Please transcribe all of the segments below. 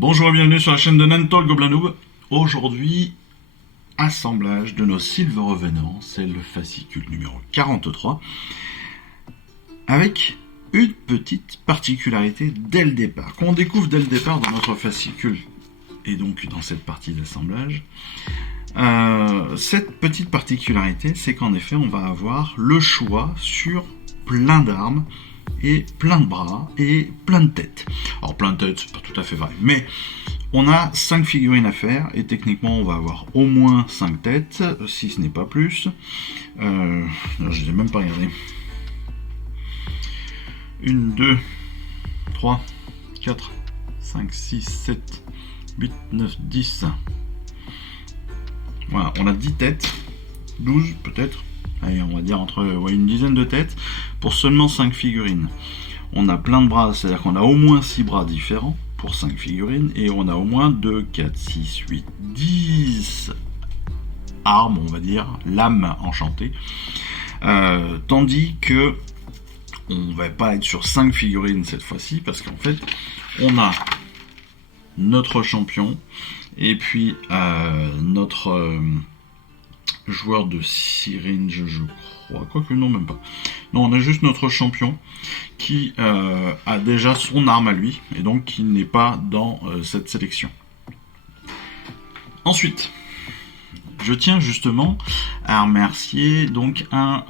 Bonjour et bienvenue sur la chaîne de Nanto le Gobelin Noob. Aujourd'hui, assemblage de nos Silver Revenants, c'est le fascicule numéro 43, avec une petite particularité dès le départ, qu'on découvre dès le départ dans notre fascicule, et donc dans cette partie d'assemblage. Cette petite particularité, c'est qu'en effet, on va avoir le choix sur plein d'armes, et plein de bras, et plein de têtes. Alors plein de têtes, c'est pas tout à fait vrai, mais on a 5 figurines à faire, et techniquement on va avoir au moins 5 têtes, si ce n'est pas plus. Je n'ai même pas regardé. 1, 2, 3, 4, 5, 6, 7, 8, 9, 10. Voilà, on a 10 têtes, 12 peut-être. Allez, on va dire entre une dizaine de têtes pour seulement 5 figurines. On a plein de bras, c'est-à-dire qu'on a au moins 6 bras différents pour 5 figurines, et on a au moins 2, 4, 6, 8, 10 armes, on va dire, lames enchantées. Tandis que on va pas être sur 5 figurines cette fois-ci, parce qu'en fait, on a notre champion, et puis notre joueur de syringe, je crois, quoique non, même pas. Non, on a juste notre champion qui a déjà son arme à lui, et donc qui n'est pas dans cette sélection. Ensuite, je tiens justement à remercier donc un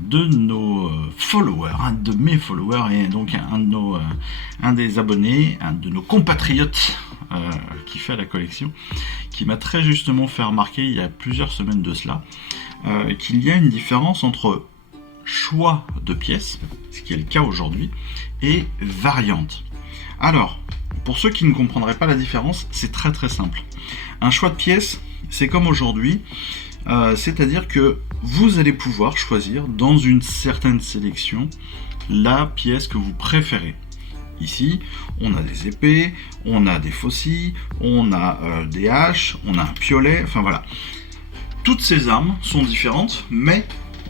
de nos followers, un de mes followers, et donc un des abonnés, un de nos compatriotes qui fait la collection, qui m'a très justement fait remarquer il y a plusieurs semaines de cela qu'il y a une différence entre choix de pièces, ce qui est le cas aujourd'hui, et variante. Alors, pour ceux qui ne comprendraient pas la différence, c'est très très simple. Un choix de pièces, c'est comme aujourd'hui, c'est-à-dire que vous allez pouvoir choisir dans une certaine sélection la pièce que vous préférez. Ici, on a des épées, on a des faucilles, on a des haches, on a un piolet, enfin voilà. Toutes ces armes sont différentes, mais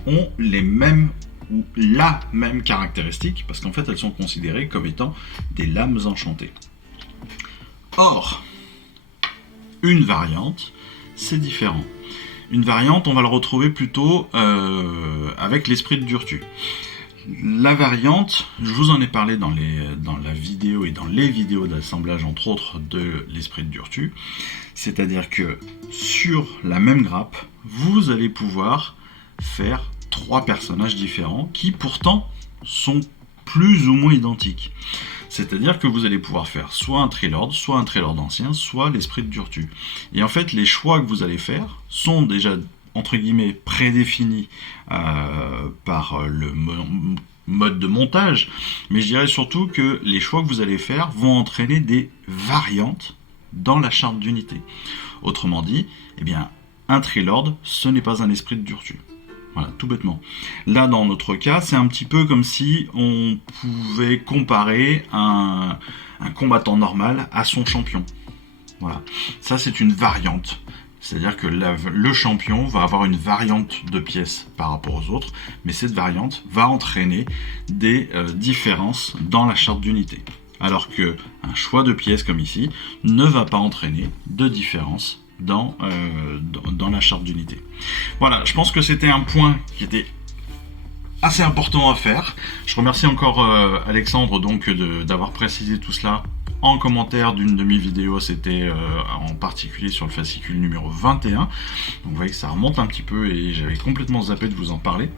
ont les mêmes ou la même caractéristique, parce qu'en fait elles sont considérées comme étant des lames enchantées. Or, une variante, c'est différent. Une variante, on va le retrouver plutôt avec l'esprit de Durtu. La variante, je vous en ai parlé dans la vidéo et dans les vidéos d'assemblage, entre autres, de l'esprit de Durtu. C'est-à-dire que sur la même grappe, vous allez pouvoir faire 3 personnages différents qui pourtant sont plus ou moins identiques. C'est-à-dire que vous allez pouvoir faire soit un Trilord ancien, soit l'esprit de Durtu. Et en fait, les choix que vous allez faire sont déjà entre guillemets prédéfinis par le mode de montage, mais je dirais surtout que les choix que vous allez faire vont entraîner des variantes dans la charte d'unité. Autrement dit, eh bien, un Trilord, ce n'est pas un esprit de Durtu. Voilà, tout bêtement. Là, dans notre cas, c'est un petit peu comme si on pouvait comparer un combattant normal à son champion. Voilà, ça c'est une variante. C'est-à-dire que le champion va avoir une variante de pièces par rapport aux autres, mais cette variante va entraîner des différences dans la charte d'unité. Alors qu'un choix de pièces comme ici ne va pas entraîner de différence dans la charte d'unité. Voilà, je pense que c'était un point qui était assez important à faire. Je remercie encore Alexandre donc d'avoir précisé tout cela en commentaire d'une de mes vidéos, c'était en particulier sur le fascicule numéro 21. Donc vous voyez que ça remonte un petit peu et j'avais complètement zappé de vous en parler.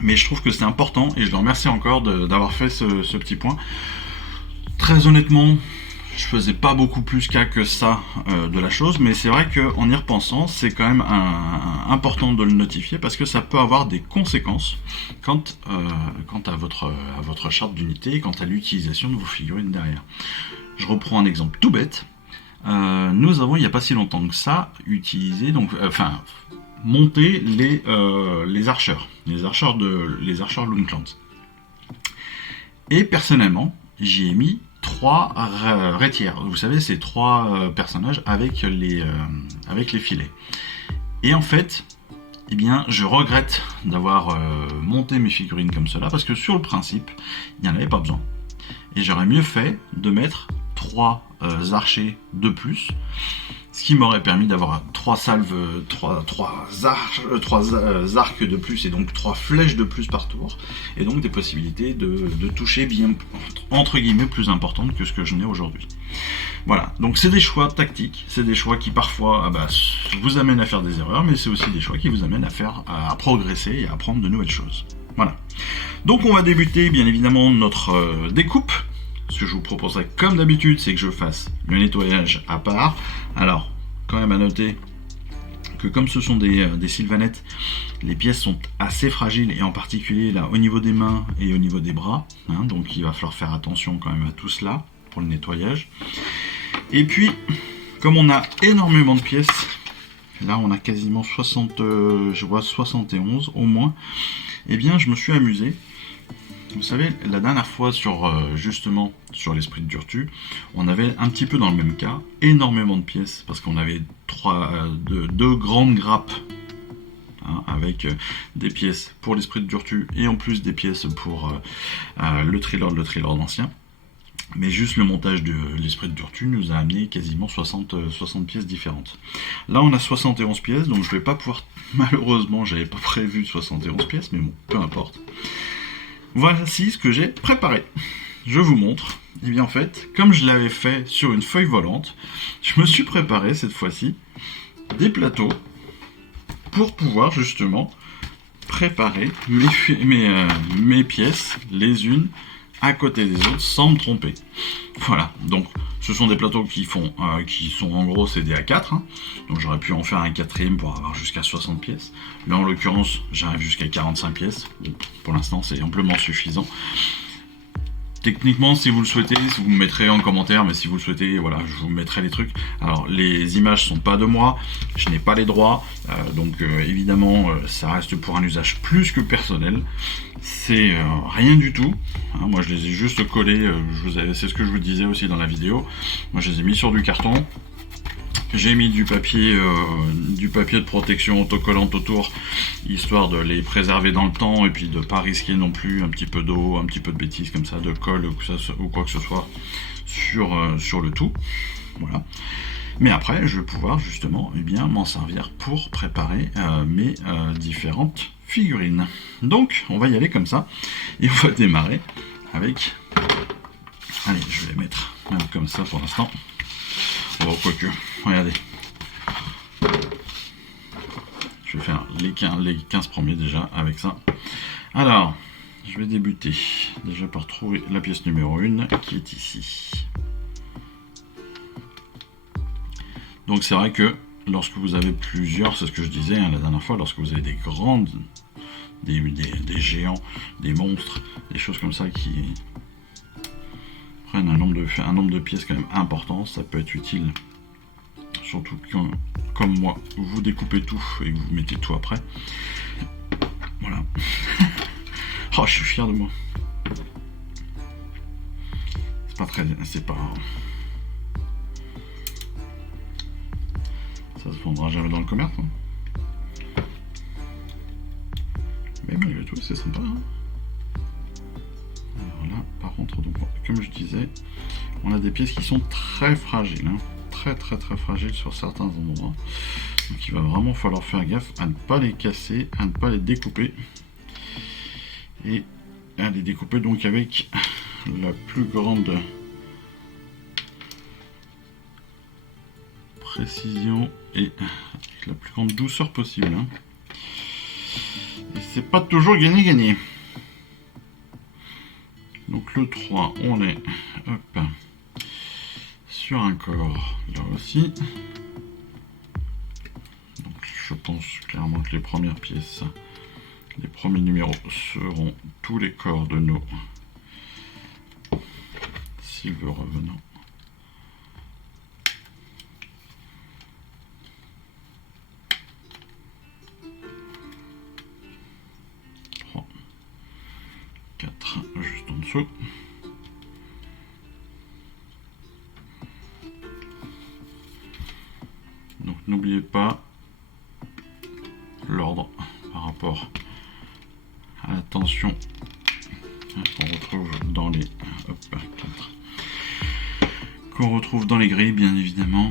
Mais je trouve que c'est important et je le remercie encore d'avoir fait ce petit point. Très honnêtement, je faisais pas beaucoup plus cas que ça de la chose, mais c'est vrai qu'en y repensant, c'est quand même important de le notifier parce que ça peut avoir des conséquences quant à votre charte d'unité et quant à l'utilisation de vos figurines derrière. Je reprends un exemple tout bête. Nous avons, il n'y a pas si longtemps que ça, utilisé, monté les archers. Les archers Looneclans. Et personnellement, j'y ai mis 3 rétières. Vous savez, c'est 3 personnages avec les filets. Et en fait, eh bien, je regrette d'avoir monté mes figurines comme cela, parce que sur le principe, il n'y en avait pas besoin. Et j'aurais mieux fait de mettre 3 archers de plus, ce qui m'aurait permis d'avoir 3 salves, 3 arcs de plus et donc 3 flèches de plus par tour, et donc des possibilités de toucher bien, entre guillemets, plus importantes que ce que je n'ai aujourd'hui. Voilà, donc c'est des choix tactiques, c'est des choix qui parfois vous amènent à faire des erreurs, mais c'est aussi des choix qui vous amènent à progresser et à apprendre de nouvelles choses. Voilà. Donc on va débuter bien évidemment notre découpe. Ce que je vous proposerai comme d'habitude, c'est que je fasse le nettoyage à part. Alors, quand même à noter que comme ce sont des sylvanettes, les pièces sont assez fragiles, et en particulier là au niveau des mains et au niveau des bras, hein, donc il va falloir faire attention quand même à tout cela pour le nettoyage. Et puis, comme on a énormément de pièces, là on a quasiment 71 au moins, et bien je me suis amusé. Vous savez, la dernière fois justement sur l'esprit de Durtu, on avait un petit peu dans le même cas, énormément de pièces, parce qu'on avait deux grandes grappes, hein, avec des pièces pour l'esprit de Durtu, et en plus des pièces pour le Trilord ancien. Mais juste le montage de l'esprit de Durtu nous a amené quasiment 60 pièces différentes. Là on a 71 pièces, donc je vais pas pouvoir, malheureusement j'avais pas prévu 71 pièces, mais bon, peu importe. Voici ce que j'ai préparé. Je vous montre. Et bien en fait, comme je l'avais fait sur une feuille volante, je me suis préparé cette fois-ci des plateaux pour pouvoir justement préparer mes pièces les unes à côté des autres sans me tromper. Voilà, donc ce sont des plateaux qui sont en gros c'est des A4, hein. Donc j'aurais pu en faire un quatrième pour avoir jusqu'à 60 pièces. Là en l'occurrence j'arrive jusqu'à 45 pièces, donc, pour l'instant c'est amplement suffisant. Techniquement, si vous le souhaitez, vous me mettrez en commentaire, mais si vous le souhaitez, voilà, je vous mettrai les trucs. Alors, les images sont pas de moi, je n'ai pas les droits, donc évidemment, ça reste pour un usage plus que personnel. C'est rien du tout. Hein, moi, je les ai juste collés, c'est ce que je vous disais aussi dans la vidéo. Moi, je les ai mis sur du carton. J'ai mis du papier de protection autocollante autour, histoire de les préserver dans le temps et puis de pas risquer non plus un petit peu d'eau, un petit peu de bêtises comme ça, de colle ou quoi que ce soit sur le tout. Voilà. Mais après, je vais pouvoir justement m'en servir pour préparer mes différentes figurines. Donc, on va y aller comme ça et on va démarrer avec. Allez, je vais les mettre comme ça pour l'instant. Oh, quoique, regardez. Je vais faire les 15 premiers déjà avec ça. Alors, je vais débuter déjà par trouver la pièce numéro 1 qui est ici. Donc c'est vrai que lorsque vous avez plusieurs, c'est ce que je disais la dernière fois, lorsque vous avez des grandes, des géants, des monstres, des choses comme ça qui prennent un nombre de pièces quand même important, ça peut être utile. Surtout quand, comme moi, vous découpez tout et que vous mettez tout après. Voilà. Oh, je suis fier de moi. C'est pas. Ça se vendra jamais dans le commerce. Hein. Mais malgré tout, c'est sympa. Hein. Alors là, par contre, donc, comme je disais, on a des pièces qui sont très fragiles. Hein. Très fragile sur certains endroits, donc il va vraiment falloir faire gaffe à ne pas les casser, à ne pas les découper et à les découper donc avec la plus grande précision et avec la plus grande douceur possible, hein. Et c'est pas toujours gagné. Donc le 3 on est sur un corps là aussi, donc je pense clairement que les premières pièces, les premiers numéros seront tous les corps de nos silver revenants. Juste en dessous. Donc n'oubliez pas l'ordre par rapport à la tension qu'on retrouve dans les 4 qu'on retrouve dans les grilles, bien évidemment,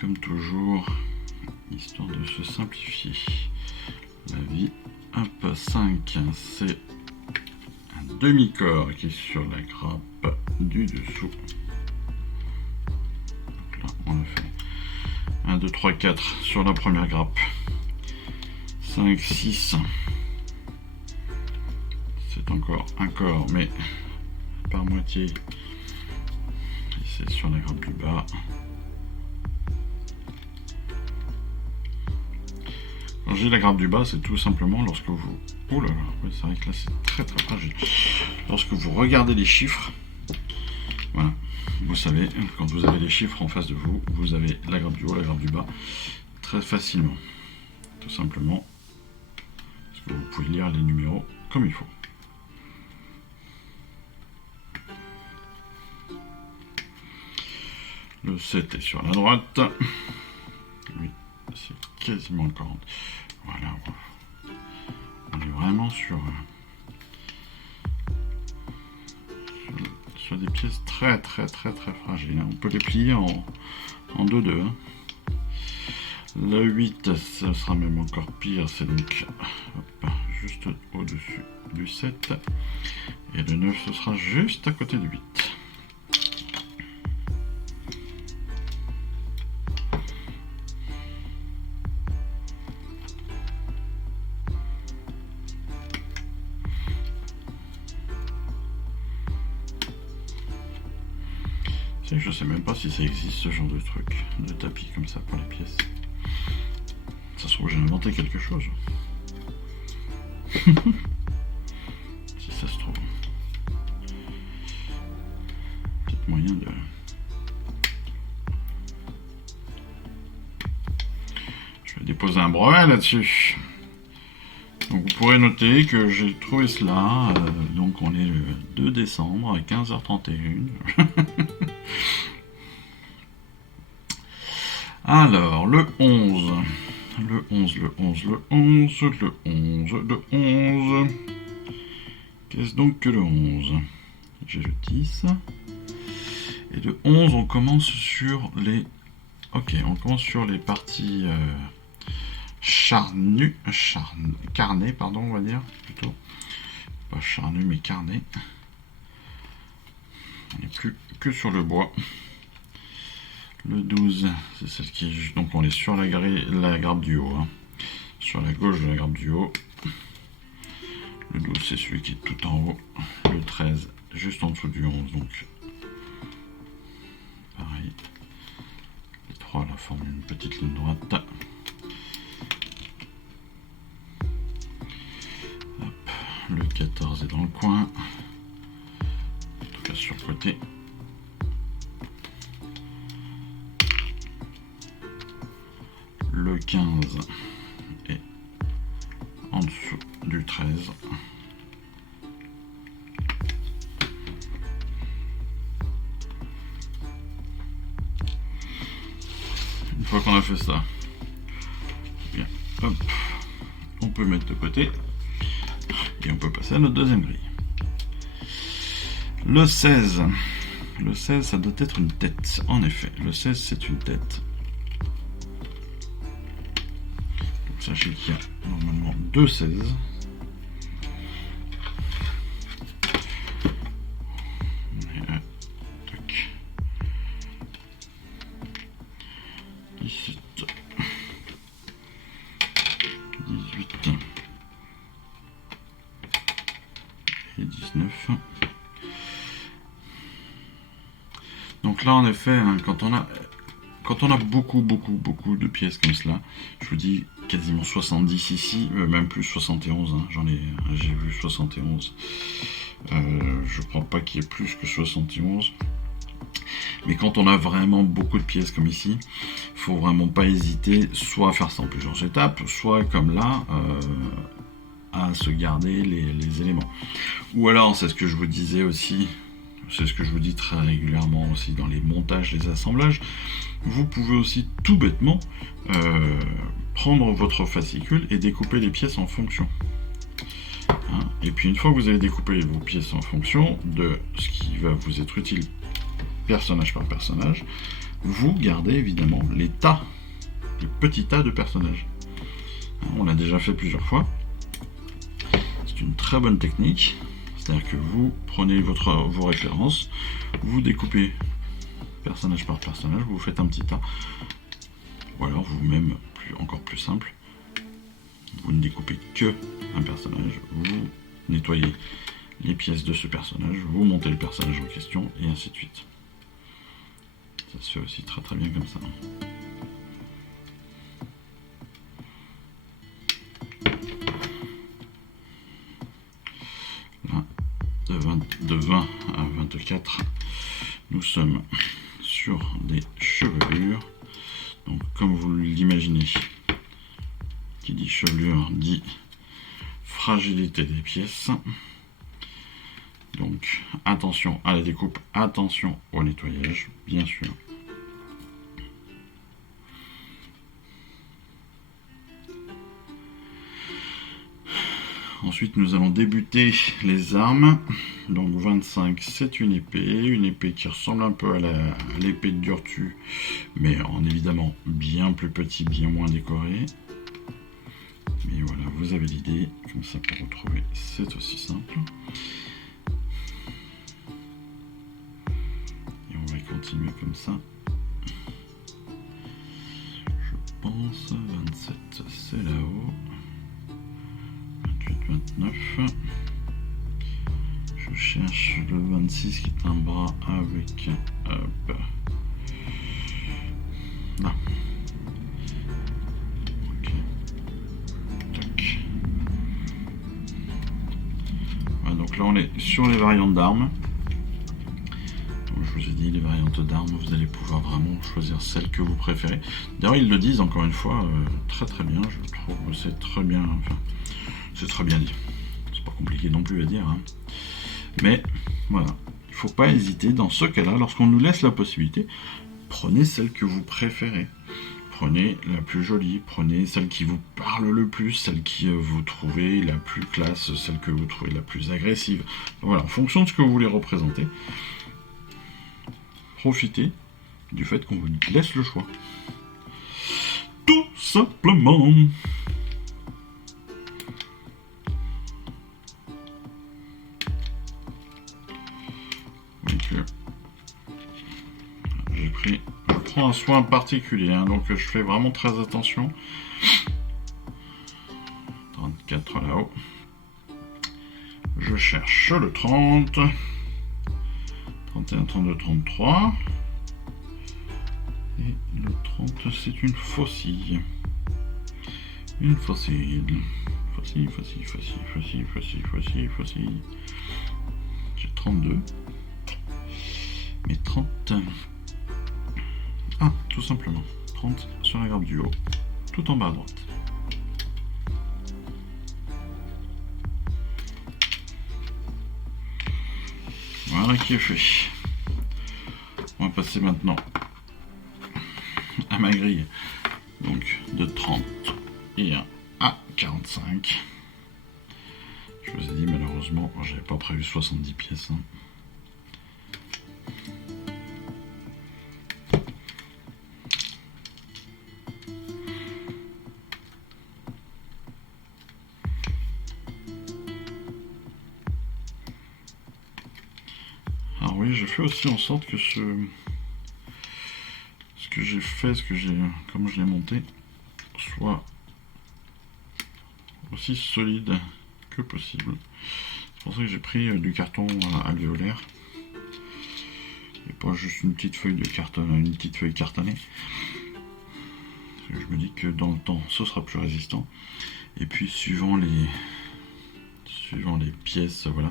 comme toujours, histoire de se simplifier la vie. Hop, 5, c'est un demi-corps qui est sur la grappe du dessous. Donc là, on a fait 1, 2, 3, 4 sur la première grappe. 5, 6. C'est encore un corps, mais par moitié. Et c'est sur la grappe du bas. Quand je dis la grappe du bas, c'est tout simplement lorsque vous... Oh là là, ouais, c'est vrai que là c'est très très fragile. Lorsque vous regardez les chiffres, voilà, vous savez, quand vous avez les chiffres en face de vous, vous avez la grappe du haut, la grappe du bas, très facilement. Tout simplement, parce que vous pouvez lire les numéros comme il faut. Le 7 est sur la droite. Oui, c'est quasiment le 40. Voilà. On est vraiment sur des pièces très très très très fragiles. On peut les plier en 2-2. Hein. Le 8, ça sera même encore pire. C'est donc hop, juste au-dessus du 7. Et le 9, ce sera juste à côté du 8. Je sais même pas si ça existe ce genre de truc, de tapis comme ça pour les pièces. Ça se trouve j'ai inventé quelque chose. Si ça se trouve. Peut-être moyen de... Je vais déposer un brevet là-dessus. Donc vous pourrez noter que j'ai trouvé cela. Donc on est le 2 décembre à 15h31. Alors, le 11. Le 11, le 11, le 11, le 11, le 11. Qu'est-ce donc que le 11? J'ai le 10. Et le 11, on commence sur les... Ok, on commence sur les parties carnées, pardon, on va dire, plutôt. Pas charnues, mais carnées. On n'est plus que sur le bois. Le 12, c'est celle qui est... Donc on est sur la grappe du haut. Hein. Sur la gauche de la grappe du haut. Le 12, c'est celui qui est tout en haut. Le 13, juste en dessous du 11. Donc, pareil. Les trois là forment une petite ligne droite. Hop. Le 14 est dans le coin. En tout cas sur le côté. Le 15 est en dessous du 13. Une fois qu'on a fait ça, bien, hop, on peut mettre de côté et on peut passer à notre deuxième grille. Le 16, ça doit être une tête. En effet, le 16 c'est une tête. Sachez qu'il y a normalement 2 16. Tac. 17. 18. Et 19. Donc là en effet, hein, quand on a beaucoup de pièces comme cela, je vous dis quasiment 70 ici, même plus 71, hein, j'ai vu 71, je crois pas qu'il y ait plus que 71, mais quand on a vraiment beaucoup de pièces comme ici, faut vraiment pas hésiter, soit à faire ça en plusieurs étapes, soit comme là, à se garder les éléments. Ou alors, c'est ce que je vous disais aussi, c'est ce que je vous dis très régulièrement aussi dans les montages, les assemblages, vous pouvez aussi tout bêtement prendre votre fascicule et découper les pièces en fonction. Hein, et puis une fois que vous avez découpé vos pièces en fonction de ce qui va vous être utile personnage par personnage, vous gardez évidemment les petits tas de personnages. On l'a déjà fait plusieurs fois. C'est une très bonne technique. C'est-à-dire que vous prenez vos références, vous découpez personnage par personnage, vous faites un petit tas. Ou alors vous-même, encore plus simple, vous ne découpez que un personnage, vous nettoyez les pièces de ce personnage, vous montez le personnage en question, et ainsi de suite. Ça se fait aussi très très bien comme ça. Là, de 20 à 24, nous sommes sur des chevelures. Donc, comme vous l'imaginez, qui dit chevelure dit fragilité des pièces. Donc, attention à la découpe, attention au nettoyage, bien sûr. Ensuite, nous allons débuter les armes. Donc 25, c'est une épée qui ressemble un peu à l'épée de Durtu, mais en évidemment bien plus petit, bien moins décoré. Mais voilà, vous avez l'idée, comme ça pour retrouver, c'est aussi simple. Et on va continuer comme ça. Je pense 27, c'est là-haut. 29. Je cherche le 26 qui est un bras avec hop. Là. Ok. Tac. Voilà, donc là on est sur les variantes d'armes. Donc je vous ai dit, les variantes d'armes, vous allez pouvoir vraiment choisir celle que vous préférez. D'ailleurs ils le disent encore une fois très très bien, je trouve, c'est très bien. Enfin, c'est très bien dit. C'est pas compliqué non plus à dire. Hein. Mais voilà, il ne faut pas hésiter dans ce cas-là, lorsqu'on nous laisse la possibilité, prenez celle que vous préférez. Prenez la plus jolie, prenez celle qui vous parle le plus, celle qui vous trouvez la plus classe, celle que vous trouvez la plus agressive. Voilà, en fonction de ce que vous voulez représenter, profitez du fait qu'on vous laisse le choix. Tout simplement. Je prends un soin particulier, hein, donc je fais vraiment très attention. 34 là-haut. Je cherche le 30. 31, 32, 33. Et le 30, c'est une faucille. Une faucille. Faucille. J'ai 32. Mais 30. Ah, tout simplement. 30 sur la grappe du haut. Tout en bas à droite. Voilà qui est fait. On va passer maintenant à ma grille. Donc de 31 à 45. Je vous ai dit malheureusement, j'avais pas prévu 70 pièces. Hein. Alors oui, je fais aussi en sorte que ce que j'ai fait, comme je l'ai monté, soit aussi solide que possible. C'est pour ça que j'ai pris du carton alvéolaire et pas juste une petite feuille cartonnée. Parce que je me dis que dans le temps, ce sera plus résistant. Et puis suivant les pièces, voilà.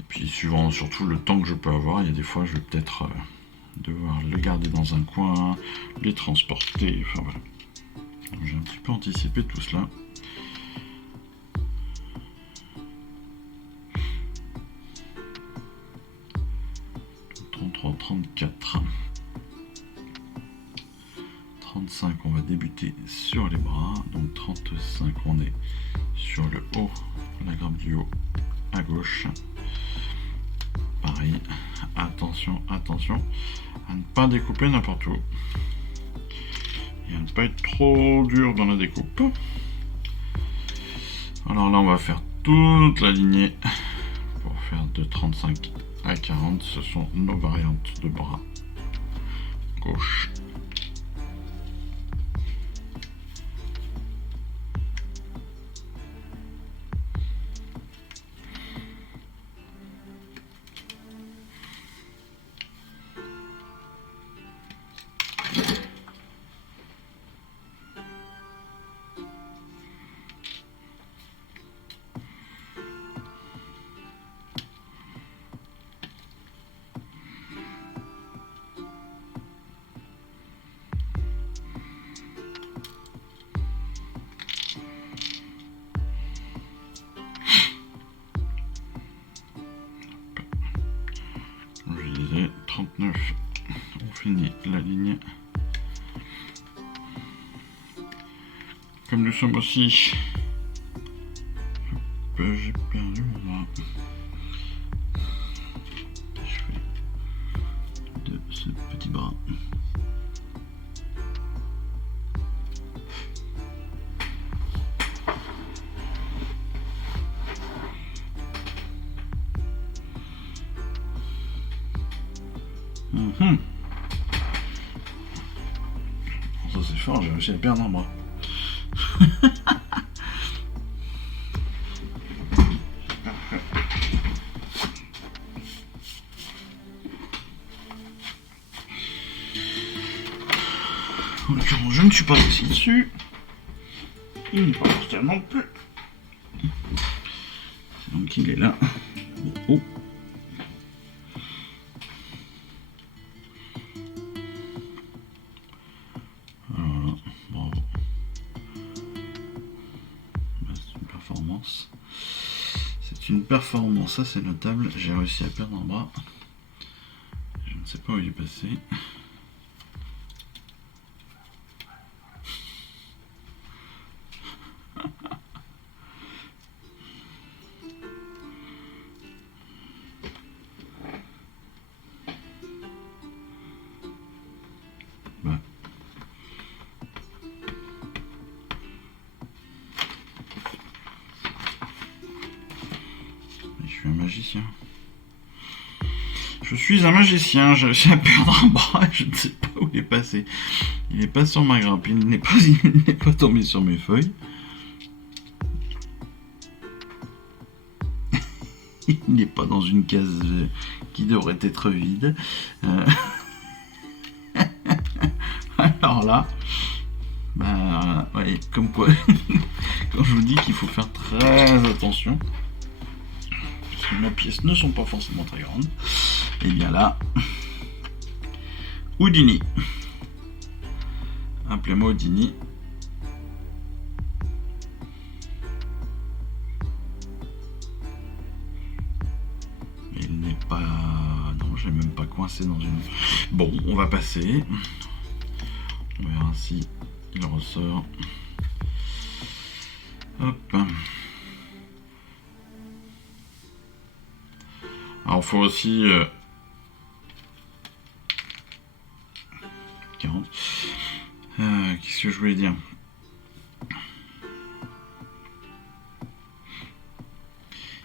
Et puis suivant surtout le temps que je peux avoir, il y a des fois je vais peut-être devoir le garder dans un coin, les transporter, enfin voilà. Donc j'ai un petit peu anticipé tout cela. « 34, 35, on va débuter sur les bras. Donc 35, on est sur le haut, la grappe du haut à gauche. Pareil, attention, attention à ne pas découper n'importe où. Et à ne pas être trop dur dans la découpe. Alors là, on va faire toute la lignée pour faire de 35 à 40. Ce sont nos variantes de bras gauche. Je disais 39, on finit la ligne. Comme nous sommes aussi, j'ai perdu mon bras. Je fais de ce petit bras. Ça c'est fort, j'ai réussi à perdre un bras. En l'occurrence, je ne suis pas assis dessus. Il n'est pas mortel non plus. Donc il est là. Oh. Voilà, bravo. C'est une performance. C'est une performance assez notable. J'ai réussi à perdre un bras. Je ne sais pas où il est passé. Bah. Je suis un magicien. Je suis un magicien, j'ai réussi à perdre un bras et je ne sais pas où il est passé. Il n'est pas sur ma grappe, il n'est pas tombé sur mes feuilles. Il n'est pas dans une case qui devrait être vide. Alors là, bah, ouais, comme quoi, quand je vous dis qu'il faut faire très attention, parce que nos pièces ne sont pas forcément très grandes, et bien là, Houdini. Appelez-moi Houdini. Il n'est pas... Non, je l'ai même pas coincé dans une... Bon, on va passer. On verra si il ressort. Hop. Alors, il faut aussi... 40. Qu'est-ce que je voulais dire?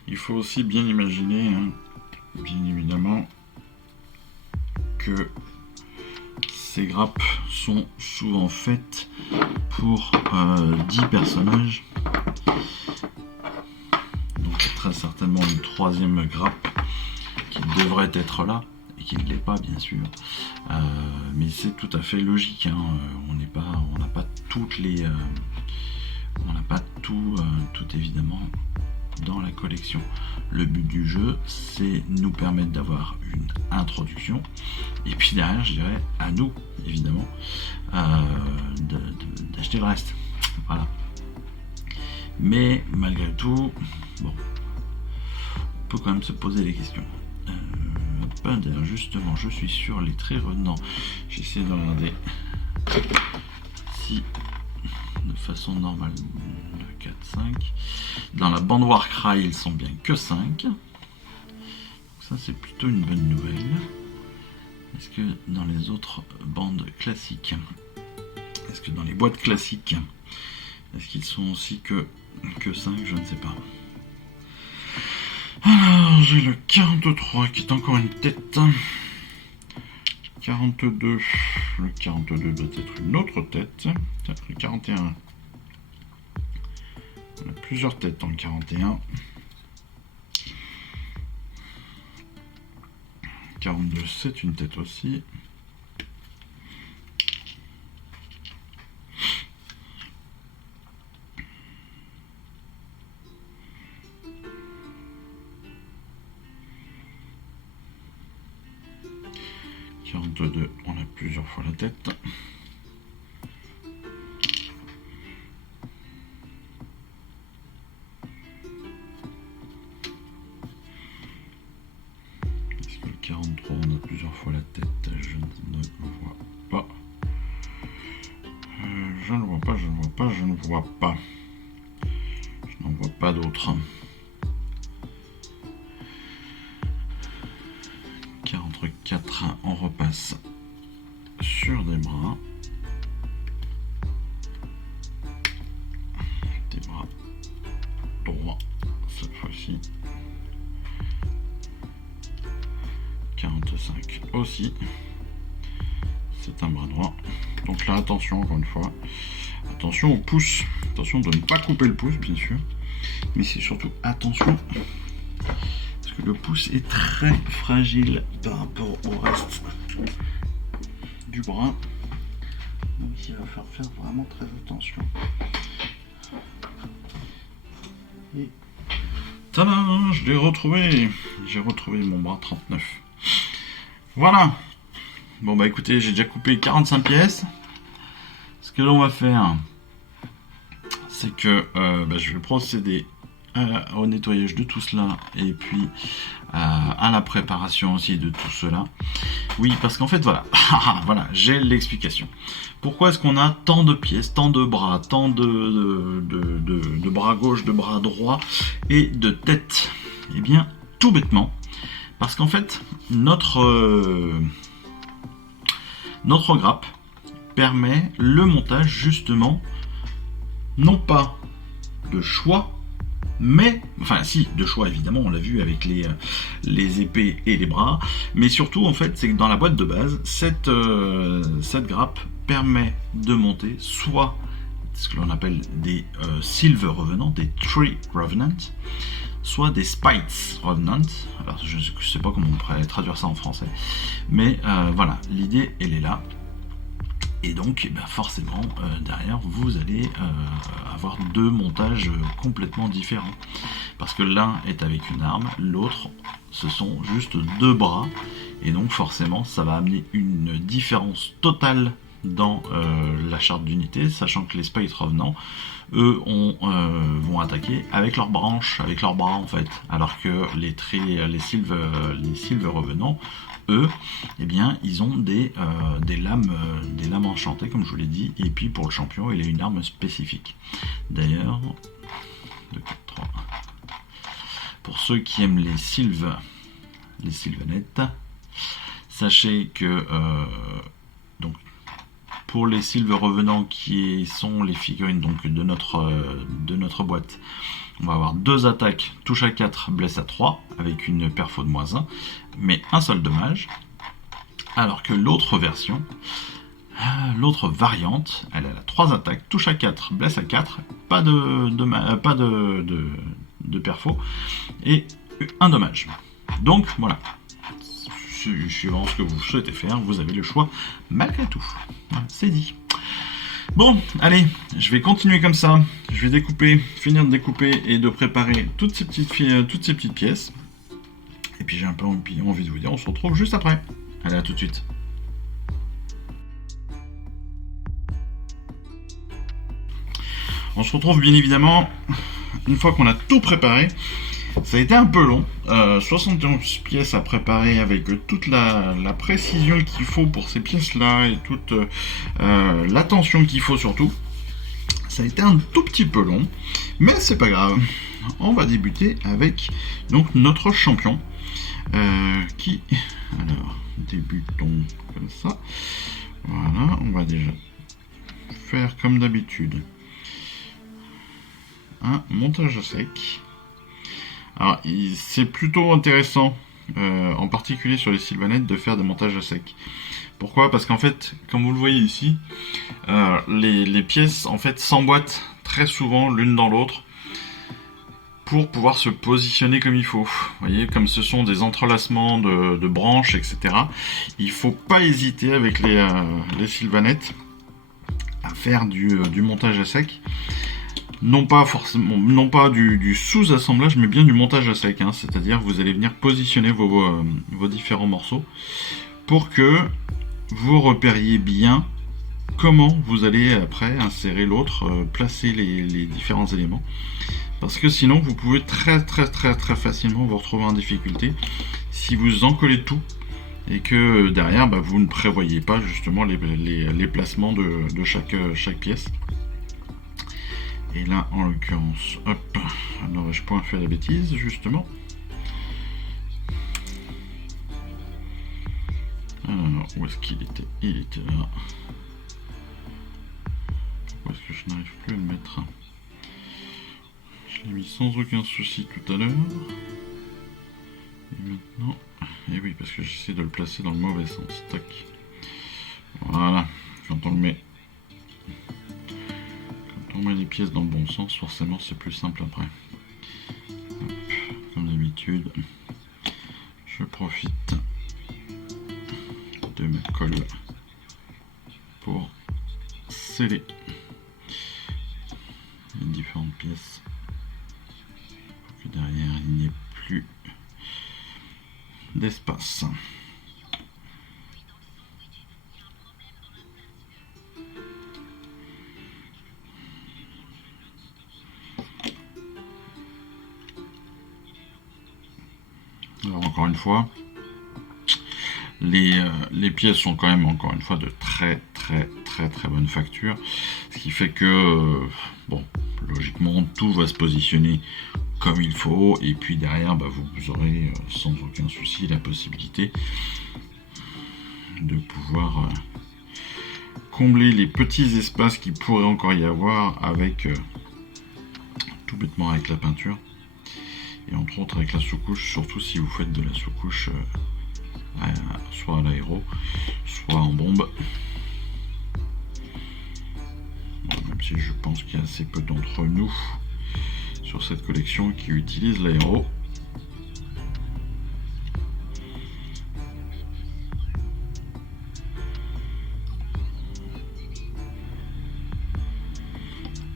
Il faut aussi bien imaginer, hein, bien évidemment, que ces grappes sont souvent faites pour 10 personnages. Donc très certainement une troisième grappe qui devrait être là et qui ne l'est pas bien sûr. Mais c'est tout à fait logique. Hein. On n'a pas toutes les, on n'a pas tout évidemment dans la collection. Le but du jeu, c'est nous permettre d'avoir une introduction et puis derrière, je dirais à nous évidemment d'acheter le reste. Voilà. Mais malgré tout, bon, on peut quand même se poser des questions. D'ailleurs, justement, je suis sur les traits revenants. J'essaie de regarder si de façon normale 4, 5. Dans la bande Warcry, ils sont bien que 5. Ça c'est plutôt une bonne nouvelle. Est-ce que dans les autres bandes classiques, est-ce que dans les boîtes classiques, est-ce qu'ils sont aussi que 5? Je ne sais pas. Alors j'ai le 43 qui est encore une tête. 42. Le 42 doit être une autre tête. Le 41. On a plusieurs têtes dans le 41. 42, c'est une tête aussi. On a plusieurs fois la tête. Est-ce que le 43 on a plusieurs fois la tête? Je ne vois pas. Je ne vois pas. Je n'en vois pas d'autres. 44, on repasse sur des bras. Des bras droits cette fois-ci. 45 aussi. C'est un bras droit. Donc là, attention encore une fois. Attention au pouce. Attention de ne pas couper le pouce, bien sûr. Mais c'est surtout attention. Le pouce est très fragile par rapport au reste du bras. Donc il va falloir faire vraiment très attention. Et tada, je l'ai retrouvé. J'ai retrouvé mon bras 39. Voilà. Bon bah écoutez, j'ai déjà coupé 45 pièces. Ce que l'on va faire, c'est que je vais procéder au nettoyage de tout cela et puis à la préparation aussi de tout cela. Oui, parce qu'en fait, voilà, voilà, j'ai l'explication. Pourquoi est-ce qu'on a tant de pièces, tant de bras, tant de bras gauche, de bras droit et de tête? Eh bien, tout bêtement, parce qu'en fait, notre grappe permet le montage justement, non pas de choix, mais, enfin si, de choix évidemment, on l'a vu avec les épées et les bras, mais surtout en fait c'est que dans la boîte de base, cette grappe permet de monter soit ce que l'on appelle des Silver Revenants, des Tree Revenants, soit des Spites Revenants. Alors je ne sais pas comment on pourrait traduire ça en français, mais voilà, l'idée elle est là. Et donc forcément derrière vous allez avoir deux montages complètement différents, parce que l'un est avec une arme, l'autre ce sont juste deux bras, et donc forcément ça va amener une différence totale dans la charte d'unité, sachant que les Spites Revenants eux vont attaquer avec leurs branches, avec leurs bras en fait, alors que les Silver Revenants, eux, eh bien, ils ont des lames enchantées, comme je vous l'ai dit, et puis pour le champion, il a une arme spécifique. D'ailleurs, 2, 4, 3. Pour ceux qui aiment les sylvanettes, sachez que donc pour les Silver Revenants qui sont les figurines donc de notre boîte, on va avoir deux attaques, touche à 4, blesse à 3, avec une perfo de -1, mais un seul dommage. Alors que l'autre version, l'autre variante, elle a 3 attaques, touche à 4, blesse à 4, pas de perfo, et un dommage. Donc voilà, suivant ce que vous souhaitez faire, vous avez le choix malgré tout. Voilà, c'est dit. Bon, allez, je vais continuer comme ça. Je vais découper, finir de découper et de préparer toutes ces petites pièces. Et puis j'ai un peu envie de vous dire, on se retrouve juste après. Allez, à tout de suite. On se retrouve bien évidemment une fois qu'on a tout préparé. Ça a été un peu long, 71 pièces à préparer avec toute la précision qu'il faut pour ces pièces-là et toute l'attention qu'il faut surtout. Ça a été un tout petit peu long, mais c'est pas grave. on va débuter avec donc notre champion qui, alors débutons comme ça, voilà, on va déjà faire comme d'habitude un montage à sec. Alors c'est plutôt intéressant en particulier sur les sylvanettes de faire des montages à sec. Pourquoi? Parce qu'en fait, comme vous le voyez ici, les pièces en fait s'emboîtent très souvent l'une dans l'autre pour pouvoir se positionner comme il faut. Vous voyez, comme ce sont des entrelacements de branches, etc. Il faut pas hésiter avec les sylvanettes à faire du montage à sec. Non pas forcément, non pas du sous-assemblage, mais bien du montage à sec. Hein. C'est-à-dire vous allez venir positionner vos différents morceaux pour que vous repériez bien comment vous allez après insérer l'autre, placer les différents éléments. Parce que sinon vous pouvez très facilement vous retrouver en difficulté si vous en collez tout et que derrière vous ne prévoyez pas justement les placements de chaque pièce. Et là en l'occurrence, hop, n'aurais-je point fait la bêtise justement. Alors où est-ce qu'il était? Il était là. Pourquoi est-ce que je n'arrive plus à le mettre? Je l'ai mis sans aucun souci tout à l'heure. Et maintenant... Et oui, parce que j'essaie de le placer dans le mauvais sens. Tac. Voilà. Quand on met les pièces dans le bon sens, forcément c'est plus simple après. Hop, comme d'habitude, je profite de ma colle pour sceller les différentes pièces pour que derrière il n'y ait plus d'espace. Alors encore une fois, les pièces sont quand même encore une fois de très bonne facture, ce qui fait que bon, logiquement tout va se positionner comme il faut, et puis derrière vous aurez sans aucun souci la possibilité de pouvoir combler les petits espaces qu'il pourrait encore y avoir avec tout bêtement avec la peinture, et entre autres avec la sous-couche, surtout si vous faites de la sous-couche soit à l'aéro, soit en bombe. Même si je pense qu'il y a assez peu d'entre nous sur cette collection qui utilisent l'aéro.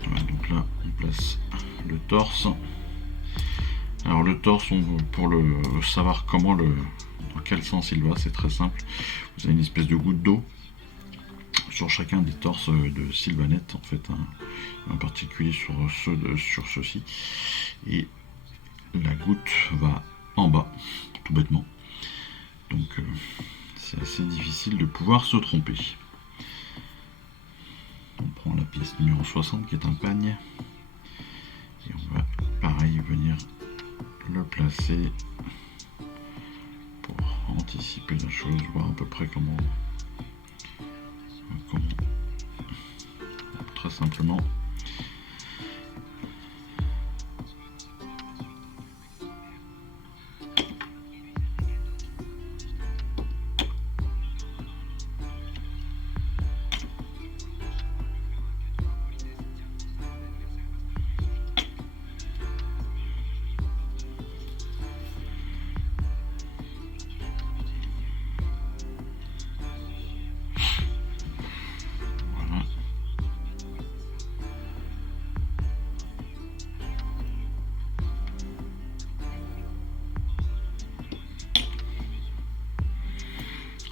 Voilà, donc là on place le torse. Alors le torse, pour le savoir comment dans quel sens il va, c'est très simple. Vous avez une espèce de goutte d'eau sur chacun des torses de sylvanette, en fait, en particulier sur ceux-ci, et la goutte va en bas, tout bêtement. Donc c'est assez difficile de pouvoir se tromper. On prend la pièce numéro 60 qui est un pagne, et on va pareil venir le placer pour anticiper la chose, voir à peu près comment très simplement.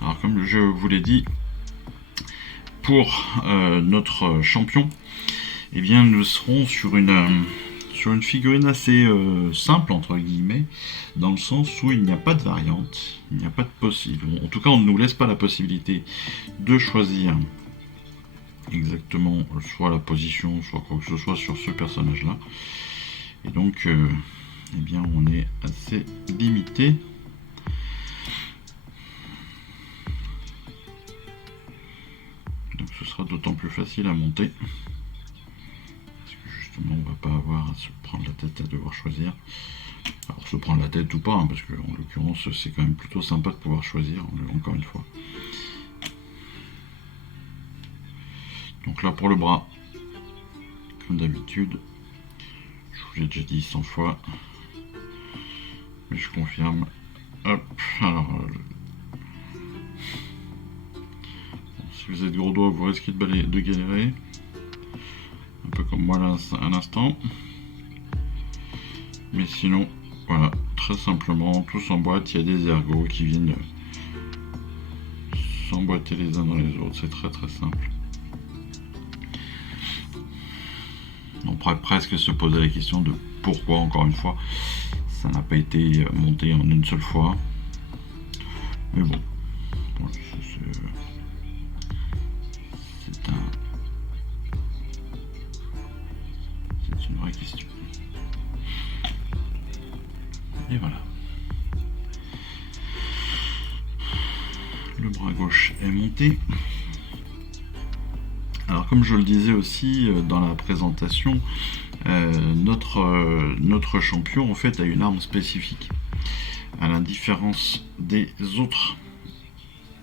Alors comme je vous l'ai dit, pour notre champion, eh bien nous serons sur une figurine assez simple entre guillemets, dans le sens où il n'y a pas de variante, il n'y a pas de possible. En tout cas, on ne nous laisse pas la possibilité de choisir exactement soit la position, soit quoi que ce soit sur ce personnage-là. Et donc, eh bien, on est assez limité. Donc ce sera d'autant plus facile à monter. Parce que justement, on va pas avoir à se prendre la tête à devoir choisir. Alors se prendre la tête ou pas, hein, parce que en l'occurrence, c'est quand même plutôt sympa de pouvoir choisir, encore une fois. Donc là, pour le bras, comme d'habitude, je vous l'ai déjà dit 100 fois, mais je confirme. Hop, alors, si vous êtes gros doigt, vous risquez de galérer, un peu comme moi là à l'instant. Mais sinon, voilà, très simplement, tous en boîte, il y a des ergots qui viennent s'emboîter les uns dans les autres, c'est très très simple. On pourrait presque se poser la question de pourquoi, encore une fois, ça n'a pas été monté en une seule fois. Mais bon, c'est une vraie question. Et voilà. Le bras gauche est monté. Alors comme je le disais aussi dans la présentation, notre champion en fait a une arme spécifique. À la différence des autres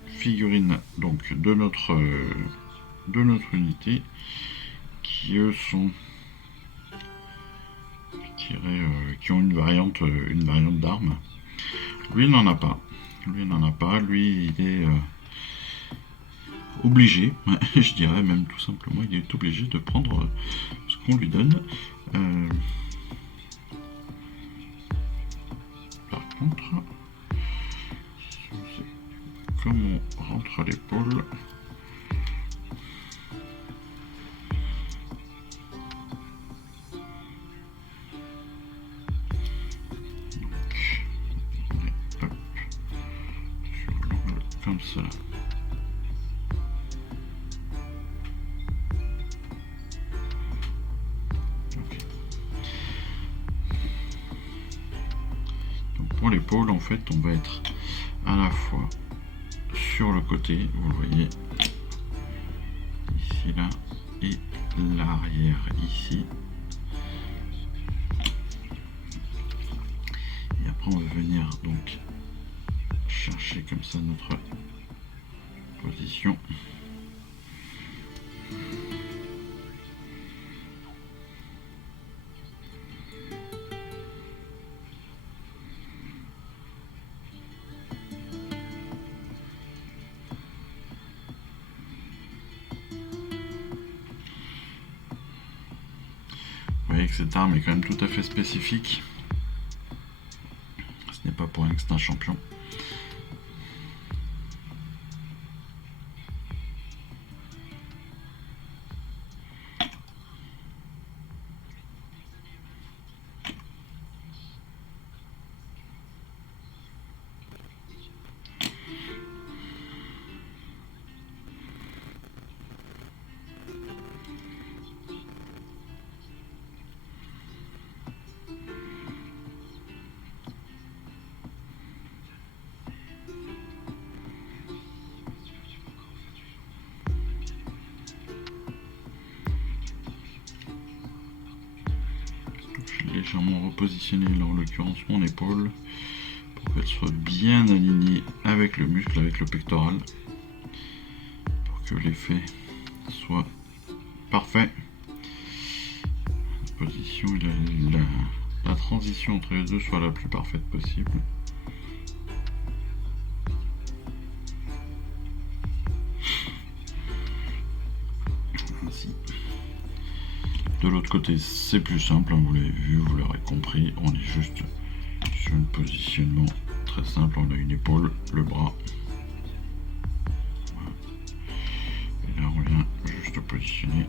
figurines donc de notre unité, qui eux sont qui ont une variante d'arme. Lui n'en a pas. Lui il est obligé, je dirais même tout simplement, il est obligé de prendre ce qu'on lui donne. Par contre, comme on rentre l'épaule, comme ça. Okay. Donc pour l'épaule, en fait, on va être à la fois sur le côté, vous le voyez, ici, là, et l'arrière, ici. Et après, on va venir donc chercher comme ça notre position. Vous voyez que cette arme est quand même tout à fait spécifique. Ce n'est pas pour rien que c'est un champion. Légèrement repositionner là, en l'occurrence mon épaule pour qu'elle soit bien alignée avec le muscle, avec le pectoral, pour que l'effet soit parfait. La position et la transition entre les deux soit la plus parfaite possible. Ainsi. De l'autre côté, c'est plus simple, hein, vous l'avez vu, vous l'aurez compris, on est juste sur un positionnement très simple, on a une épaule, le bras. Voilà. Et là, on vient juste positionner.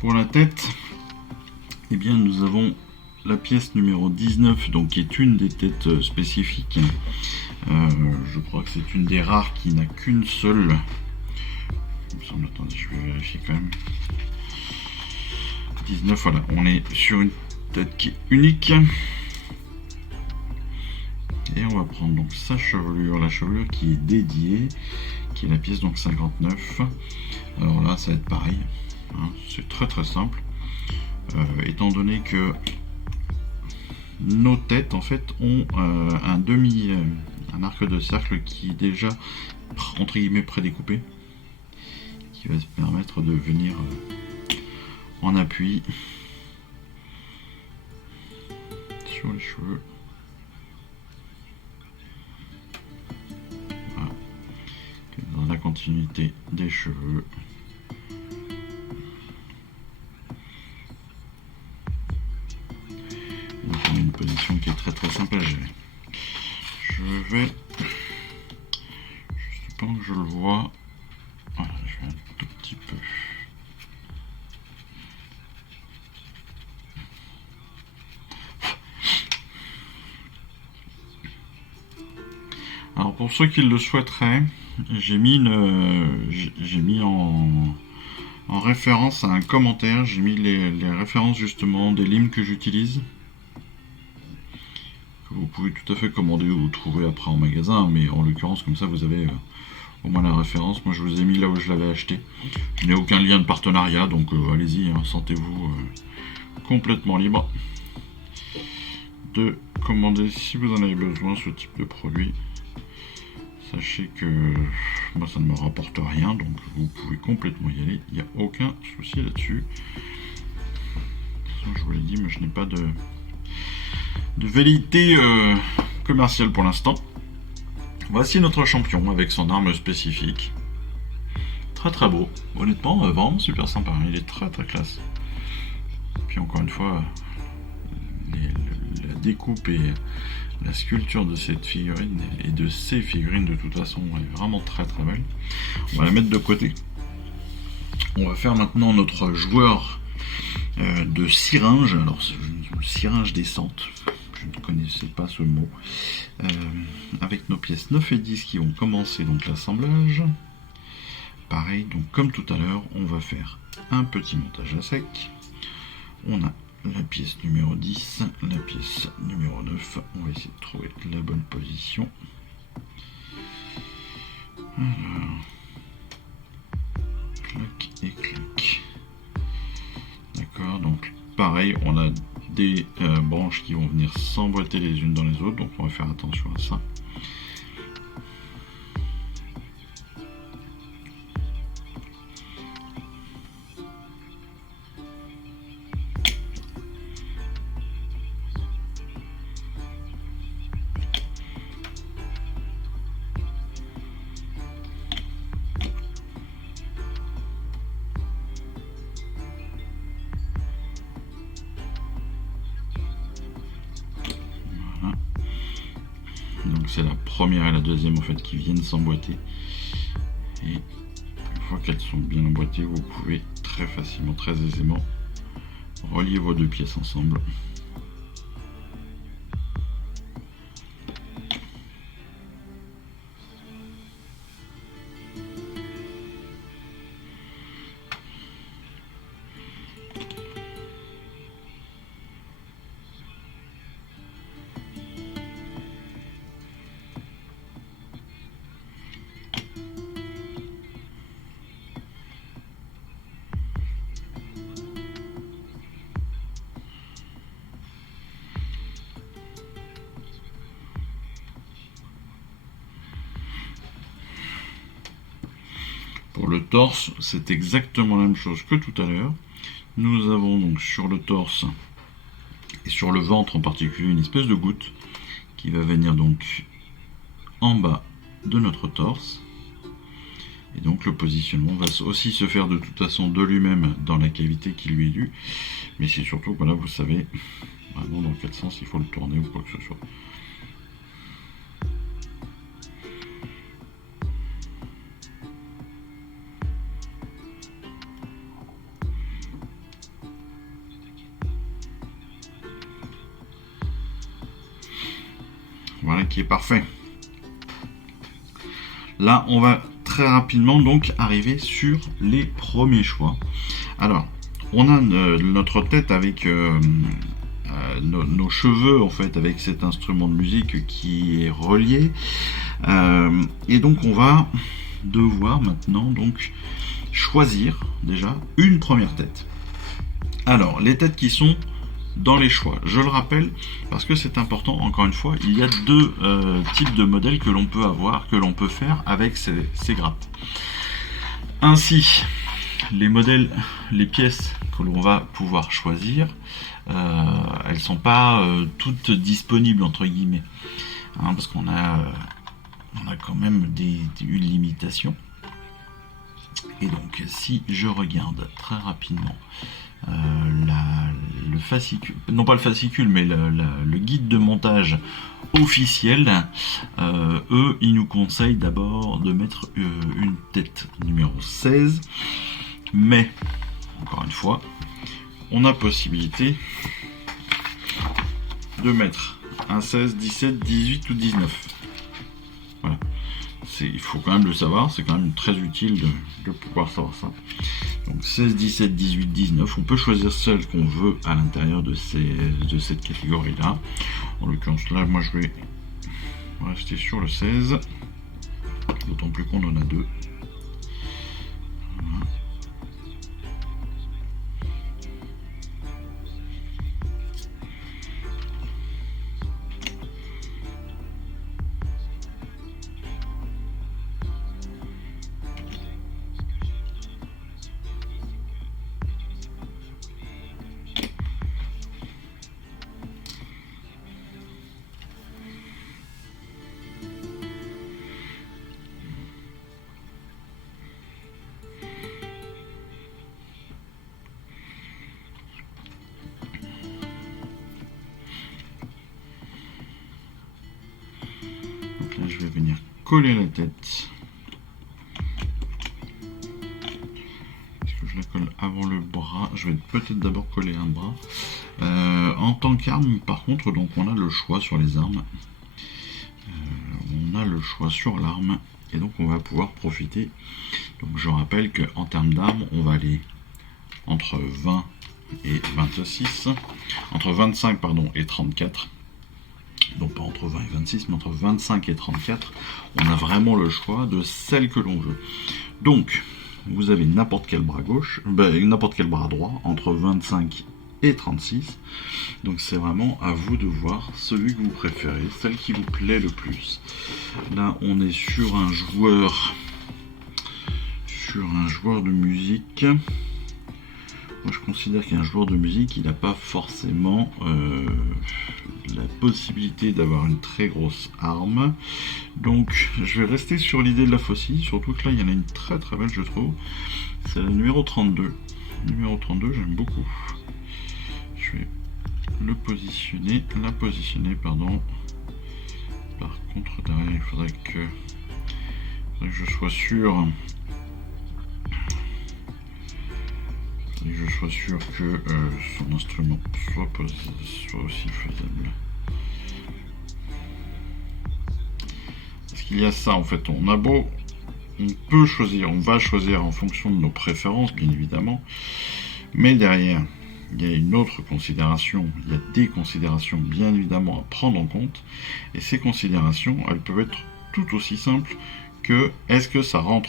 Pour la tête, eh bien, nous avons la pièce numéro 19, donc qui est une des têtes spécifiques. Je crois que c'est une des rares qui n'a qu'une seule. Il me semble, attendez, je vais vérifier quand même. 19, voilà, on est sur une tête qui est unique. Et on va prendre donc sa chevelure, la chevelure qui est dédiée, qui est la pièce donc 59. Alors là, ça va être pareil, hein, c'est très très simple. Étant donné que nos têtes en fait ont un arc de cercle qui est déjà entre guillemets prédécoupé, qui va se permettre de venir en appui sur les cheveux. Voilà. Dans la continuité des cheveux. Donc on a une position qui est très très simple à gérer. Je vais, juste pendant que je le vois, voilà, je vais un tout petit peu. Alors pour ceux qui le souhaiteraient, j'ai mis en référence à un commentaire, j'ai mis les références justement des limes que j'utilise. Vous pouvez tout à fait commander ou trouver après en magasin, mais en l'occurrence comme ça vous avez au moins la référence. Moi je vous ai mis là où je l'avais acheté. Je n'ai aucun lien de partenariat, donc allez-y, hein, sentez-vous complètement libre de commander si vous en avez besoin ce type de produit. Sachez que moi ça ne me rapporte rien, donc vous pouvez complètement y aller, il n'y a aucun souci là-dessus. Je vous l'ai dit, mais je n'ai pas de velléité commerciale pour l'instant. Voici notre champion avec son arme spécifique. Très très beau, honnêtement, vraiment super sympa, il est très très classe. Puis encore une fois, la découpe et la sculpture de cette figurine et de ces figurines de toute façon est vraiment très très belle. On va la mettre de côté. On va faire maintenant notre joueur de syringe. Alors syringe descente, je ne connaissais pas ce mot. Avec nos pièces 9 et 10 qui vont commencer donc l'assemblage. Pareil, donc comme tout à l'heure, on va faire un petit montage à sec. On a la pièce numéro 10, la pièce numéro 9. On va essayer de trouver la bonne position. Alors, clac et clac. D'accord, donc pareil, on a des branches qui vont venir s'emboîter les unes dans les autres, donc on va faire attention à ça. Donc c'est la première et la deuxième en fait qui viennent s'emboîter. Et une fois qu'elles sont bien emboîtées, vous pouvez très facilement, très aisément relier vos deux pièces ensemble. Pour le torse, c'est exactement la même chose que tout à l'heure. Nous avons donc sur le torse et sur le ventre en particulier une espèce de goutte qui va venir donc en bas de notre torse. Et donc le positionnement va aussi se faire de toute façon de lui-même dans la cavité qui lui est due. Mais c'est surtout, voilà, vous savez vraiment dans quel sens il faut le tourner ou quoi que ce soit. Voilà qui est parfait. Là, on va très rapidement donc arriver sur les premiers choix. Alors, on a notre tête avec nos cheveux en fait avec cet instrument de musique qui est relié. Et donc on va devoir maintenant donc choisir déjà une première tête. Alors, les têtes qui sont dans les choix, je le rappelle parce que c'est important, encore une fois, il y a deux types de modèles que l'on peut avoir, que l'on peut faire avec ces grappes. Ainsi, les modèles, les pièces que l'on va pouvoir choisir, elles sont pas toutes disponibles entre guillemets, hein, parce qu'on a quand même une limitation. Et donc, si je regarde très rapidement le fascicule, non pas le fascicule, mais le guide de montage officiel, eux, ils nous conseillent d'abord de mettre une tête numéro 16, mais, encore une fois, on a possibilité de mettre un 16, 17, 18 ou 19. Voilà. Il faut quand même le savoir, c'est quand même très utile de pouvoir savoir ça. Donc 16, 17, 18, 19, on peut choisir celle qu'on veut à l'intérieur de cette catégorie-là. En l'occurrence là, moi je vais rester sur le 16, d'autant plus qu'on en a deux. Voilà. Donc là, je vais venir coller la tête. Est-ce que je la colle avant le bras? Je vais peut-être d'abord coller un bras. En tant qu'arme, par contre, donc on a le choix sur les armes. On a le choix sur l'arme. Et donc on va pouvoir profiter. Donc je rappelle qu'en termes d'armes, on va aller entre 20 et 26. Entre 25 pardon, et 34. Donc pas entre 20 et 26, mais entre 25 et 34, on a vraiment le choix de celle que l'on veut. Donc, vous avez n'importe quel bras gauche, n'importe quel bras droit, entre 25 et 36. Donc c'est vraiment à vous de voir celui que vous préférez, celle qui vous plaît le plus. Là, on est sur un joueur de musique. Moi, je considère qu'un joueur de musique, il n'a pas forcément la possibilité d'avoir une très grosse arme. Donc, je vais rester sur l'idée de la faucille, surtout que là, il y en a une très très belle, je trouve. C'est la numéro 32. Numéro 32, j'aime beaucoup. Je vais la positionner, pardon. Par contre, derrière, il faudrait que je sois sûr. Et je sois sûr que son instrument soit aussi faisable. Parce qu'il y a ça en fait, on peut choisir, on va choisir en fonction de nos préférences bien évidemment, mais derrière il y a une autre considération, il y a des considérations bien évidemment à prendre en compte, et ces considérations elles peuvent être tout aussi simples que est-ce que ça rentre?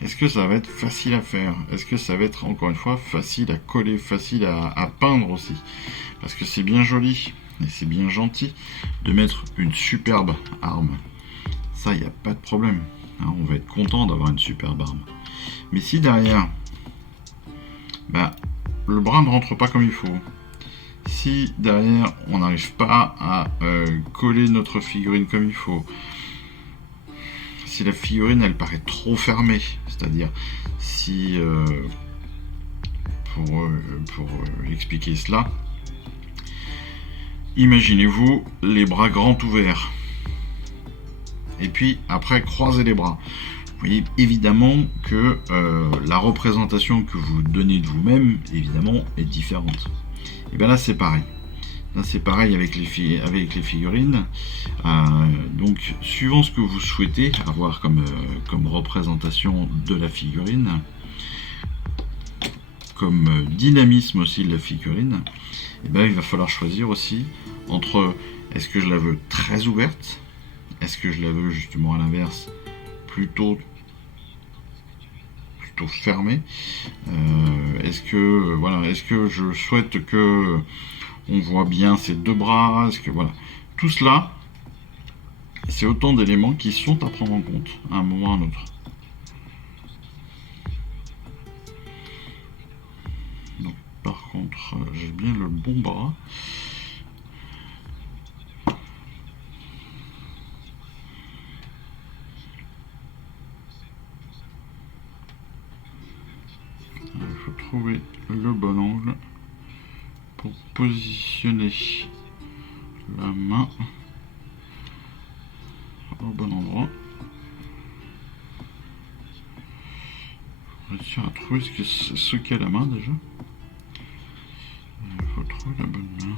Est-ce que ça va être facile à faire? Est-ce que ça va être, encore une fois, facile à coller, facile à peindre aussi? Parce que c'est bien joli et c'est bien gentil de mettre une superbe arme. Ça, il n'y a pas de problème. Hein, on va être content d'avoir une superbe arme. Mais si derrière, le bras ne rentre pas comme il faut, si derrière, on n'arrive pas à coller notre figurine comme il faut, si la figurine elle paraît trop fermée, c'est-à-dire si pour expliquer cela, imaginez-vous les bras grands ouverts et puis après croisez les bras. Vous voyez évidemment que la représentation que vous donnez de vous-même évidemment est différente. Et bien là c'est pareil. Là c'est pareil avec les figurines. Donc suivant ce que vous souhaitez avoir comme représentation de la figurine, comme dynamisme aussi de la figurine, et ben, il va falloir choisir aussi entre est-ce que je la veux très ouverte, est-ce que je la veux justement à l'inverse plutôt fermée, est-ce que je souhaite que on voit bien ses deux bras, est-ce que voilà, tout cela c'est autant d'éléments qui sont à prendre en compte à un moment ou à un autre. Donc, par contre, j'ai bien le bon bras. Il faut trouver le bon angle pour positionner la main au bon endroit. Réussir à trouver ce qu'est la main déjà. Il faut trouver la bonne main.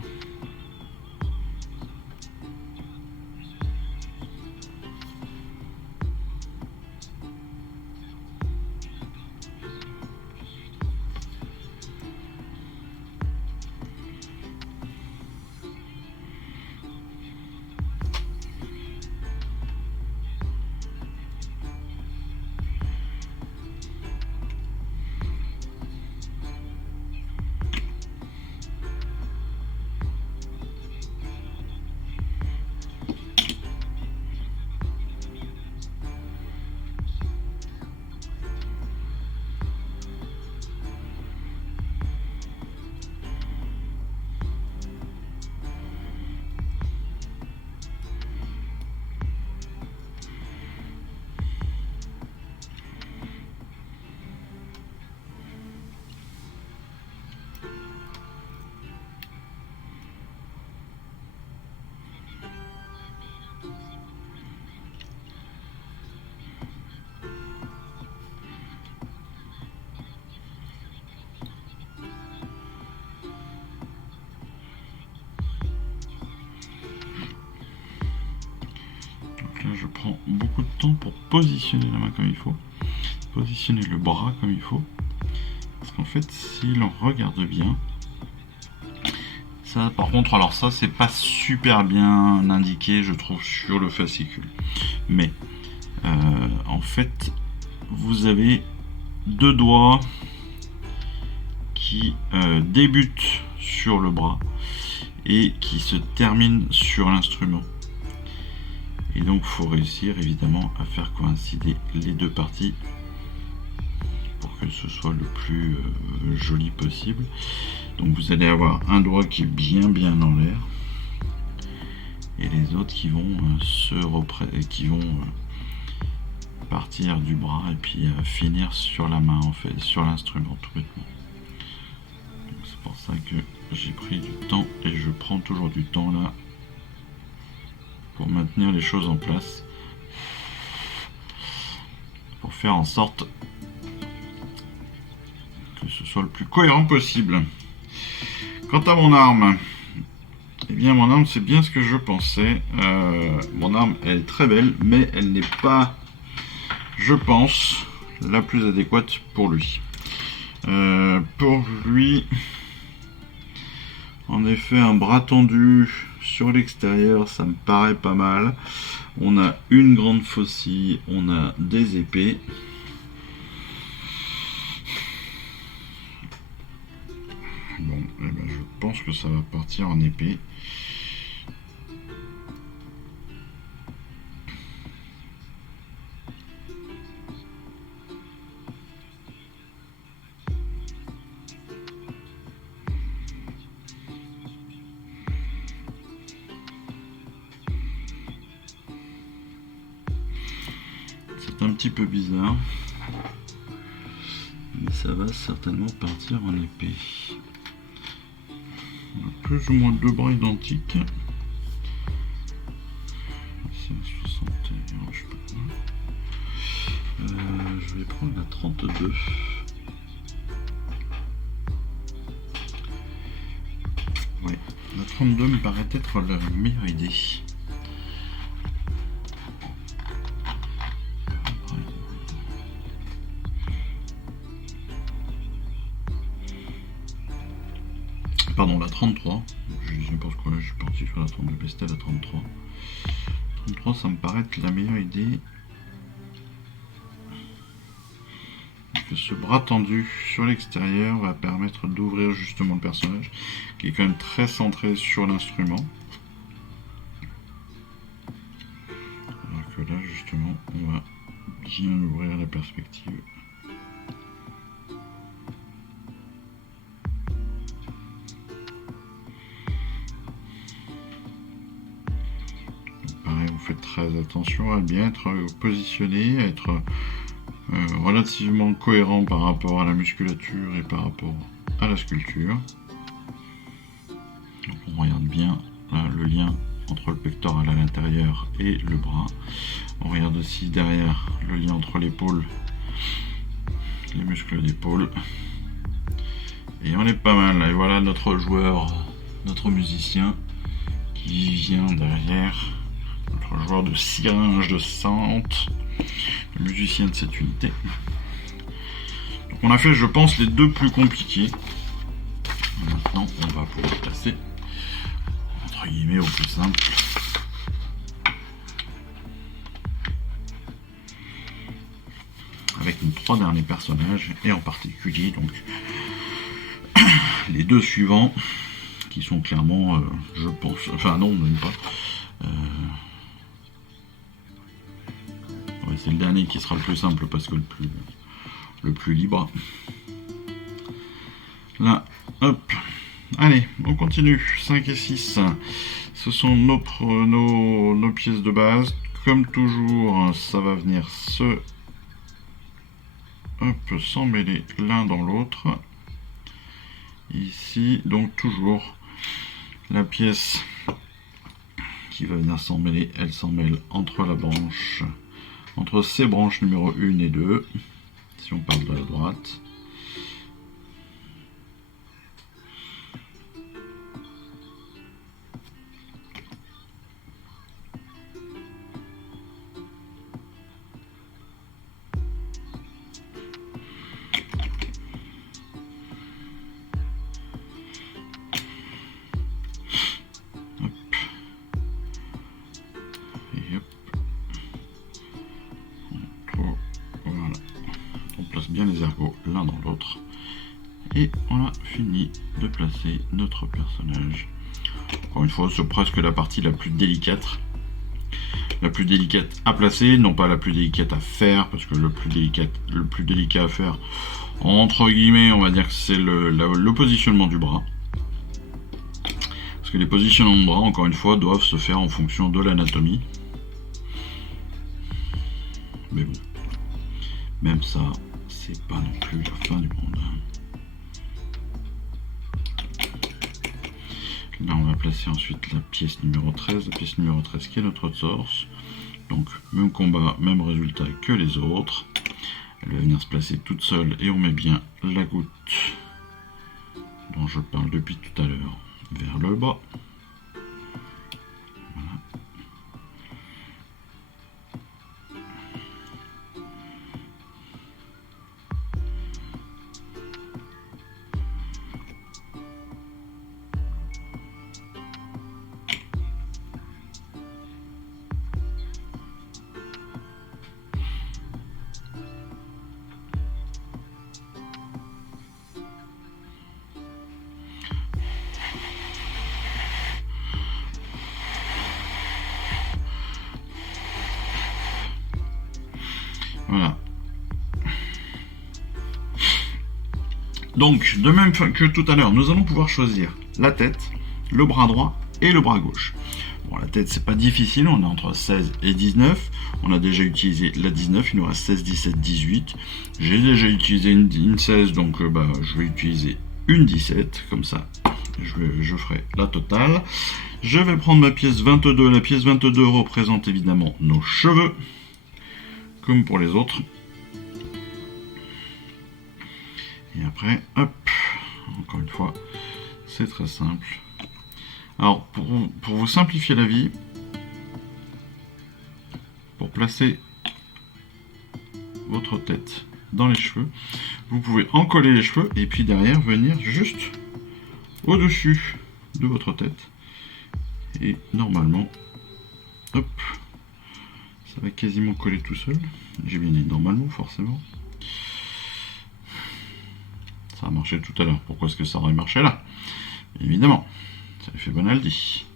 Je prends beaucoup de temps pour positionner la main comme il faut, positionner le bras comme il faut, parce qu'en fait si l'on regarde bien, ça par contre, alors ça c'est pas super bien indiqué je trouve sur le fascicule, mais en fait vous avez deux doigts qui débutent sur le bras et qui se terminent sur l'instrument. Et donc il faut réussir évidemment à faire coïncider les deux parties pour que ce soit le plus joli possible. Donc vous allez avoir un doigt qui est bien en l'air et les autres qui vont partir du bras et puis finir sur la main en fait, sur l'instrument tout bêtement. C'est pour ça que j'ai pris du temps et je prends toujours du temps là pour maintenir les choses en place, pour faire en sorte que ce soit le plus cohérent possible. Quant à mon arme, eh bien mon arme c'est bien ce que je pensais. Mon arme elle est très belle, mais elle n'est pas, je pense, la plus adéquate pour lui. Pour lui, en effet, un bras tendu sur l'extérieur, ça me paraît pas mal. On a une grande faucille, on a des épées. Bon, eh ben, je pense que ça va partir en épée. C'est un petit peu bizarre, mais ça va certainement partir en épée. On a plus ou moins deux bras identiques. C'est un 61, je sais pas. Je vais prendre la 32. Ouais, la 32 me paraît être la meilleure idée. Pardon, la 33. Je sais pas pourquoi je suis parti sur la 32, c'était la 33. 33, ça me paraît être la meilleure idée. Parce que ce bras tendu sur l'extérieur va permettre d'ouvrir justement le personnage, qui est quand même très centré sur l'instrument. Alors que là, justement, on va bien ouvrir la perspective. Pareil, vous faites très attention à bien être positionné, à être relativement cohérent par rapport à la musculature et par rapport à la sculpture. Donc on regarde bien là, le lien entre le pectoral à l'intérieur et le bras. On regarde aussi derrière le lien entre l'épaule, les muscles d'épaule. Et on est pas mal. Et voilà notre joueur, notre musicien qui vient derrière. Notre joueur de syringe de Sante, le musicien de cette unité. Donc on a fait, je pense, les deux plus compliqués. Maintenant, on va pouvoir passer entre guillemets au plus simple. Avec nos 3 derniers personnages, et en particulier donc les 2 suivants, qui sont clairement, je pense, enfin non, même pas. Ouais, c'est le dernier qui sera le plus simple parce que le plus libre. Là, hop. Allez, on continue. 5 et 6. Ce sont nos pièces de base. Comme toujours, ça va venir s'emmêler l'un dans l'autre. Ici, donc toujours la pièce qui va venir s'emmêler, elle s'emmêle entre ces branches numéro 1 et 2, si on part de la droite. Bien les ergots l'un dans l'autre et on a fini de placer notre personnage. Encore une fois, c'est presque la partie la plus délicate à placer, non pas la plus délicate à faire, parce que le plus délicat à faire, entre guillemets, on va dire que c'est le positionnement du bras, parce que les positionnements de bras, encore une fois, doivent se faire en fonction de l'anatomie. Mais bon, même ça, c'est pas non plus la fin du monde. Là, on va placer ensuite la pièce numéro 13. La pièce numéro 13 qui est notre torse. Donc, même combat, même résultat que les autres. Elle va venir se placer toute seule et on met bien la goutte dont je parle depuis tout à l'heure vers le bas. Voilà. Voilà. Donc, de même que tout à l'heure, nous allons pouvoir choisir la tête, le bras droit et le bras gauche. Bon, la tête, c'est pas difficile, on est entre 16 et 19. On a déjà utilisé la 19, il nous reste 16, 17, 18. J'ai déjà utilisé une 16, donc je vais utiliser une 17, comme ça, je ferai la totale. Je vais prendre ma pièce 22. La pièce 22 représente évidemment nos cheveux, comme pour les autres. Et après, hop, encore une fois, c'est très simple. Alors, pour vous simplifier la vie, pour placer votre tête dans les cheveux, vous pouvez en coller les cheveux et puis derrière venir juste au-dessus de votre tête. Et normalement, hop, ça va quasiment coller tout seul. J'ai bien dit normalement, forcément. Ça a marché tout à l'heure. Pourquoi est-ce que ça aurait marché là? Évidemment, ça fait Bonaldi.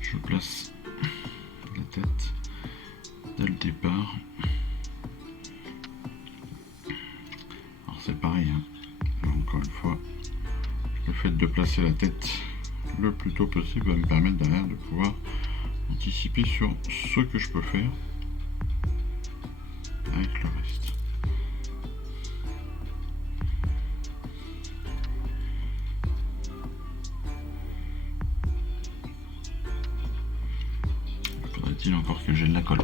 Je place la tête dès le départ. Alors c'est pareil, hein. Encore une fois, le fait de placer la tête le plus tôt possible va me permettre derrière de pouvoir anticiper sur ce que je peux faire avec le reste. Faudrait-il encore que j'ai de la colle?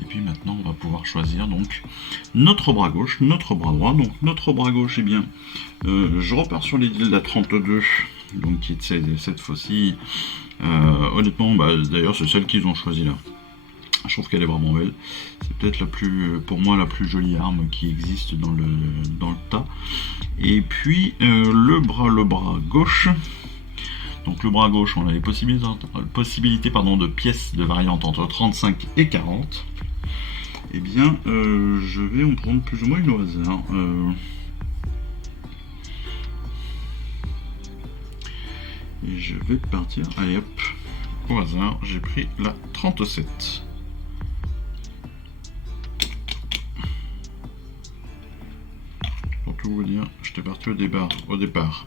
Et puis maintenant, on va pouvoir choisir donc notre bras gauche, notre bras droit. Donc notre bras gauche, eh bien, je repars sur les de la 32, donc qui est cette fois-ci. Honnêtement, d'ailleurs, c'est celle qu'ils ont choisie là. Je trouve qu'elle est vraiment belle. C'est peut-être la plus, pour moi, la plus jolie arme qui existe dans le tas. Et puis le bras gauche. Donc le bras gauche, on a les possibilités de pièces de variantes entre 35 et 40. Eh bien, je vais en prendre plus ou moins une au hasard. Et je vais partir. Allez hop, au hasard, j'ai pris la 37. Pour tout vous dire, j'étais parti au départ.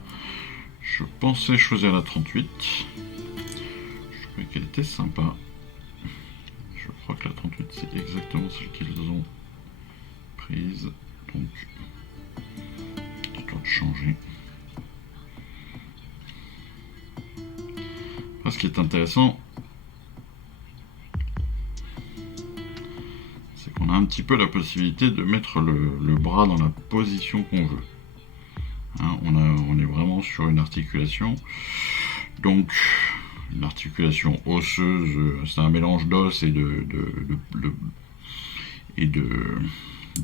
Je pensais choisir la 38. Je trouvais qu'elle était sympa. Je crois que la 38 c'est exactement celle qu'ils ont prise. Donc, histoire de changer. Après, ce qui est intéressant, c'est qu'on a un petit peu la possibilité de mettre le bras dans la position qu'on veut. Hein, on est vraiment sur une articulation. Donc, une articulation osseuse, c'est un mélange d'os et de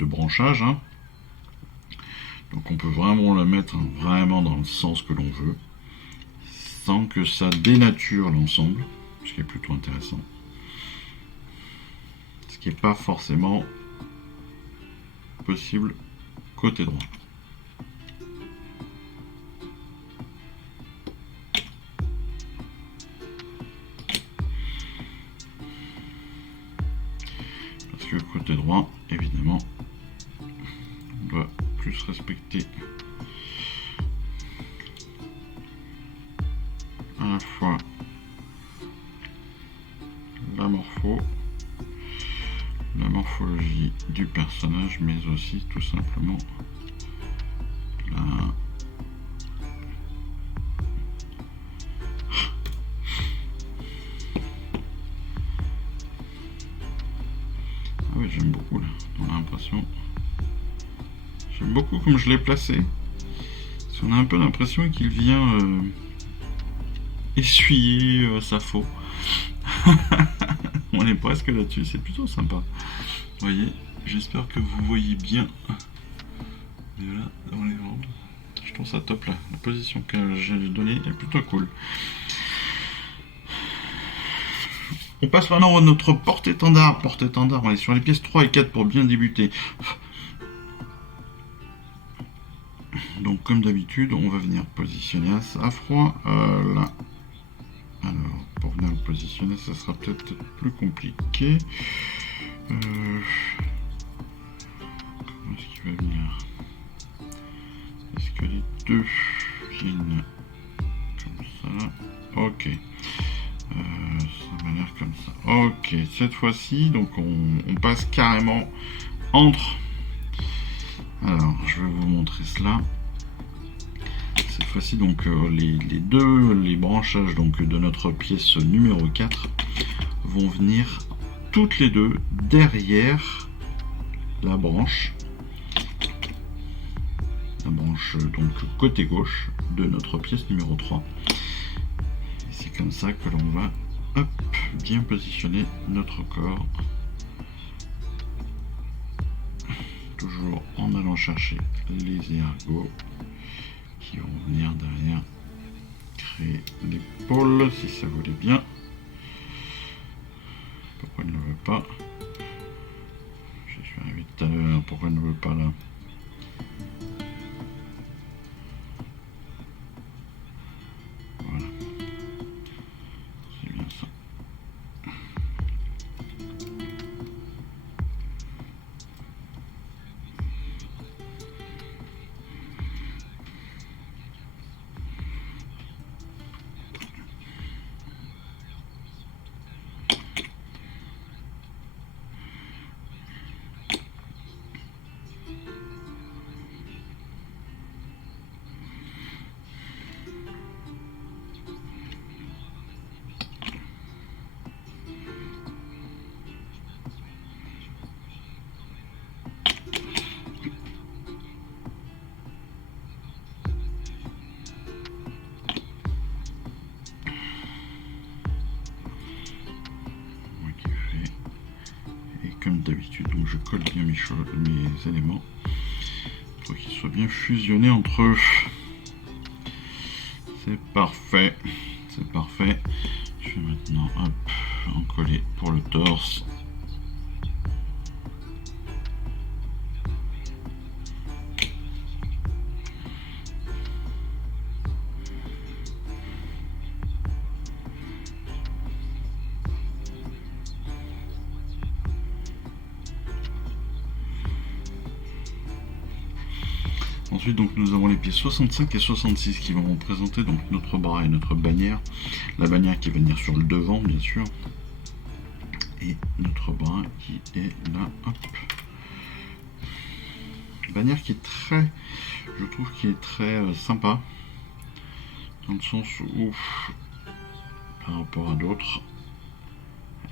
branchage. Hein. Donc on peut vraiment la mettre vraiment dans le sens que l'on veut, sans que ça dénature l'ensemble, ce qui est plutôt intéressant. Ce qui n'est pas forcément possible côté droit. Parce que côté droit, évidemment, on doit plus respecter à la fois la morphologie du personnage, mais aussi tout simplement la... Ah oui, j'aime beaucoup là, on a l'impression... J'aime beaucoup comme je l'ai placé. Parce qu'on a un peu l'impression qu'il vient essuyer sa faux. On est presque là-dessus, c'est plutôt sympa. Vous voyez, j'espère que vous voyez bien. Et là, dans les jambes, je Je trouve ça top là. La position que j'ai donnée est plutôt cool. On passe maintenant à notre porte-étendard. Porte-étendard, on est sur les pièces 3 et 4 pour bien débuter. Donc comme d'habitude, on va venir positionner à froid là. Alors, pour venir le positionner, ça sera peut-être plus compliqué. Comment est-ce qu'il va venir? Est-ce que les deux viennent comme ça? Ok. Ça m'a l'air comme ça. Ok, cette fois-ci, donc on passe carrément entre. Alors, je vais vous montrer cela. Cette fois-ci, donc les branchages donc, de notre pièce numéro 4 vont venir toutes les deux derrière la branche donc côté gauche de notre pièce numéro 3. Et c'est comme ça que l'on va bien positionner notre corps, toujours en allant chercher les ergots qui vont venir derrière créer l'épaule si ça voulait bien. Pourquoi il ne le veut pas? Je suis arrivé tout à l'heure, pourquoi il ne veut pas là? Voilà, c'est bien ça. Comme d'habitude, donc je colle bien mes éléments pour qu'ils soient bien fusionnés entre eux. C'est parfait, c'est parfait. Je vais maintenant en coller pour le torse. Ensuite, donc, nous avons les pieds 65 et 66 qui vont représenter donc, notre bras et notre bannière. La bannière qui va venir sur le devant, bien sûr. Et notre bras qui est là. Hop. Bannière qui est très, je trouve, qui est très sympa. Dans le sens où, par rapport à d'autres,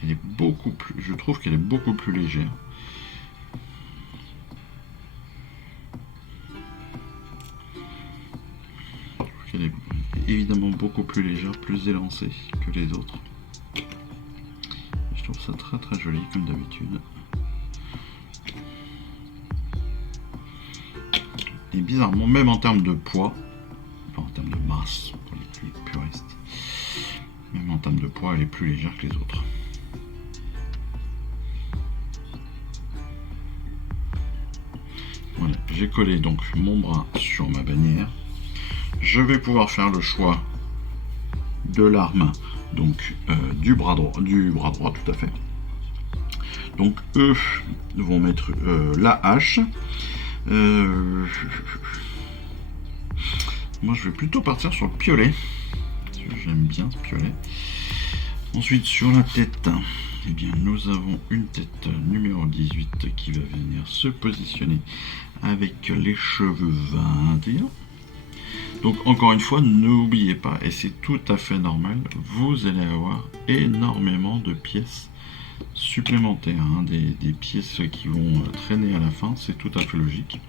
elle est beaucoup plus, je trouve qu'elle est beaucoup plus légère. Elle est évidemment beaucoup plus légère, plus élancée que les autres. Et je trouve ça très très joli comme d'habitude. Et bizarrement, même en termes de poids, pas en termes de masse pour les plus puristes, même en termes de poids, elle est plus légère que les autres. Voilà, j'ai collé donc mon bras sur ma bannière. Je vais pouvoir faire le choix de l'arme, donc du bras droit tout à fait. Donc eux vont mettre la hache. Moi je vais plutôt partir sur le piolet. J'aime bien ce piolet. Ensuite sur la tête, eh bien, nous avons une tête numéro 18 qui va venir se positionner avec les cheveux 21. Donc encore une fois, n'oubliez pas, et c'est tout à fait normal, vous allez avoir énormément de pièces supplémentaires, hein, des pièces qui vont traîner à la fin, c'est tout à fait logique.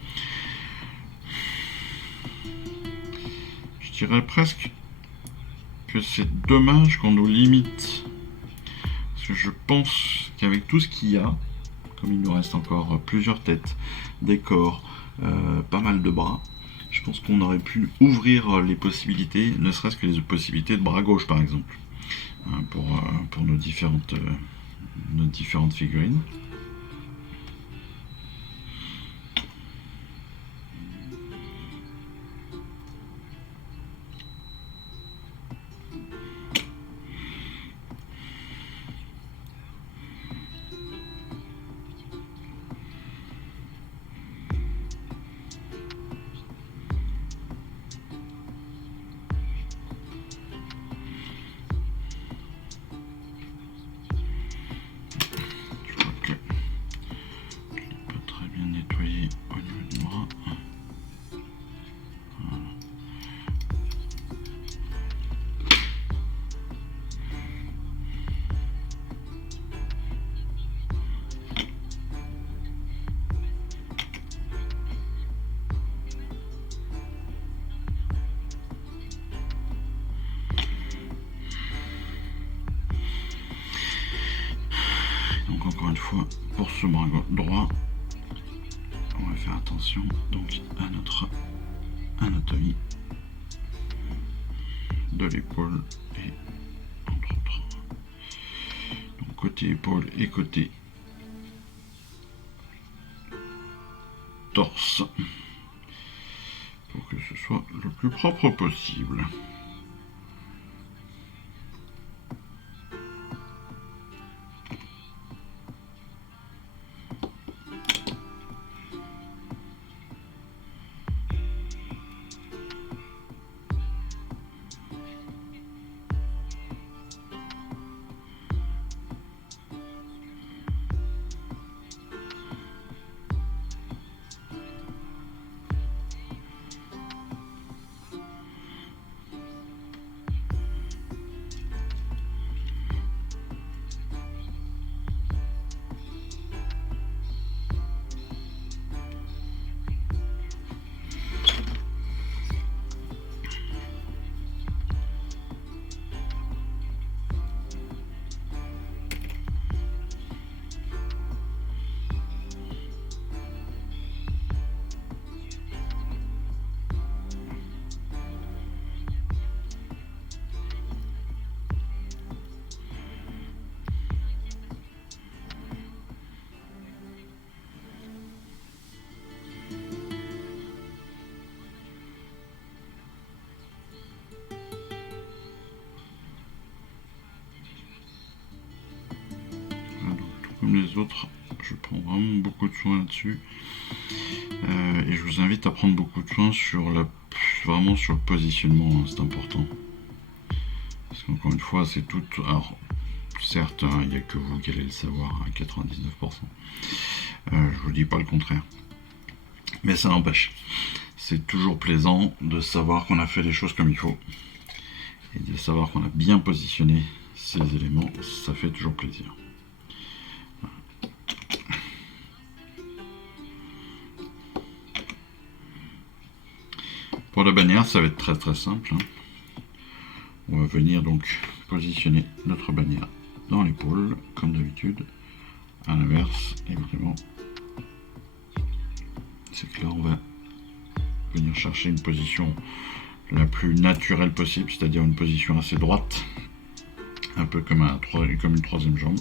Je dirais presque que c'est dommage qu'on nous limite, parce que je pense qu'avec tout ce qu'il y a, comme il nous reste encore plusieurs têtes, des corps, pas mal de bras, je Je pense qu'on aurait pu ouvrir les possibilités, ne serait-ce que les possibilités de bras gauche par exemple, hein, pour nos différentes figurines. Donc encore une fois, pour ce bras droit, on va faire attention donc à notre anatomie de l'épaule et entre autres. Donc côté épaule et côté torse pour que ce soit le plus propre possible. Comme les autres, je prends vraiment beaucoup de soin là-dessus, et je vous invite à prendre beaucoup de soin vraiment sur le positionnement, hein, c'est important, parce qu'encore une fois c'est tout, alors certes il n'y a que vous qui allez le savoir à 99%, je vous dis pas le contraire, mais ça n'empêche, c'est toujours plaisant de savoir qu'on a fait les choses comme il faut et de savoir qu'on a bien positionné ces éléments, ça fait toujours plaisir. Pour la bannière, ça va être très très simple. On va venir donc positionner notre bannière dans l'épaule, comme d'habitude. À l'inverse, évidemment. C'est que là, on va venir chercher une position la plus naturelle possible, c'est-à-dire une position assez droite, un peu comme une troisième jambe.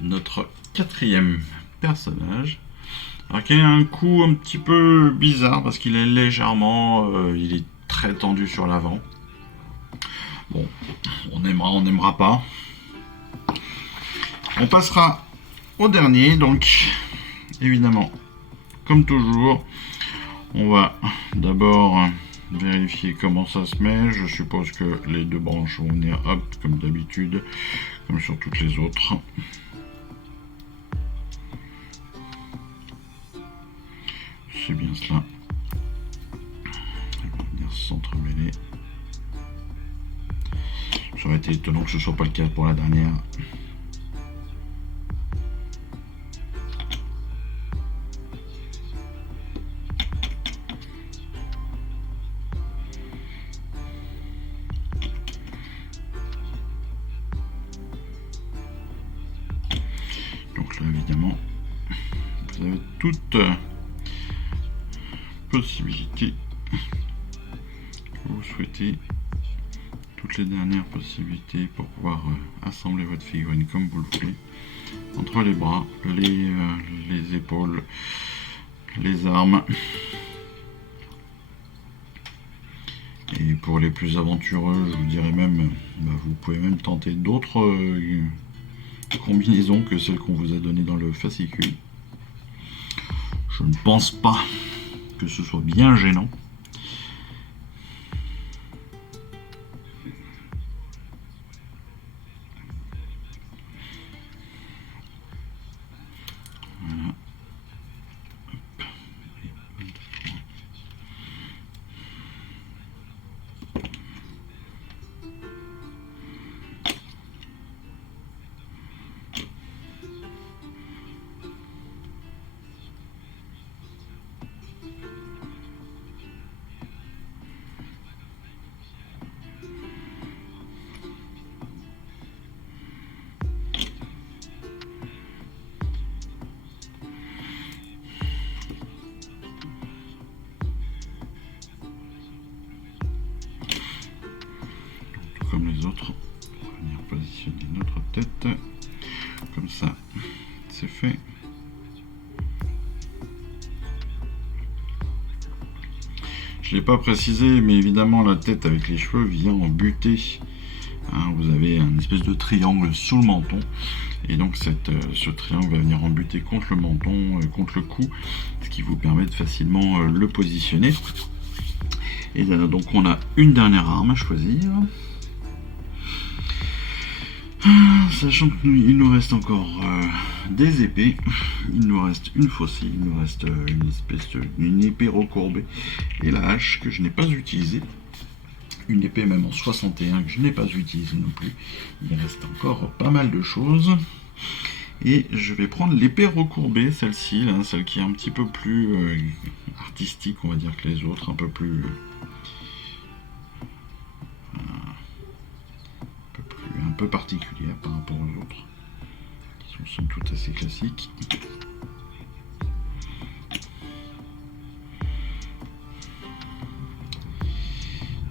Notre quatrième personnage, alors qui a un coup un petit peu bizarre parce qu'il est légèrement, il est très tendu sur l'avant. Bon, on n'aimera pas. On passera au dernier, donc évidemment, comme toujours, On va d'abord vérifier comment ça se met. Je suppose que les deux branches vont venir hop comme d'habitude, comme sur toutes les autres. C'est bien cela. Elles vont venir s'entremêler. Ça aurait été étonnant que ce ne soit pas le cas pour la dernière. Donc là, évidemment, vous avez toute possibilité que vous souhaitez, toutes les dernières possibilités pour pouvoir assembler votre figurine comme vous le voulez, entre les bras, les épaules, les armes. Et pour les plus aventureux, je vous dirais même, vous pouvez même tenter d'autres combinaisons que celles qu'on vous a données dans le fascicule. Je ne pense pas que ce soit bien gênant. Voilà. Comme les autres, on va venir positionner notre tête comme ça, c'est fait. Je ne l'ai pas précisé, mais évidemment la tête avec les cheveux vient en butée. Hein, vous avez un espèce de triangle sous le menton, et donc ce triangle va venir embuter contre le menton, contre le cou, ce qui vous permet de facilement le positionner. Et donc on a une dernière arme à choisir. Sachant qu'il nous reste encore des épées, il nous reste une faucille, il nous reste une épée recourbée et la hache que je n'ai pas utilisée. Une épée même en 61 que je n'ai pas utilisée non plus. Il reste encore pas mal de choses. Et je vais prendre l'épée recourbée, celle-ci, celle qui est un petit peu plus artistique, on va dire, que les autres, un peu plus... un peu particulière par rapport aux autres, qui sont toutes assez classiques.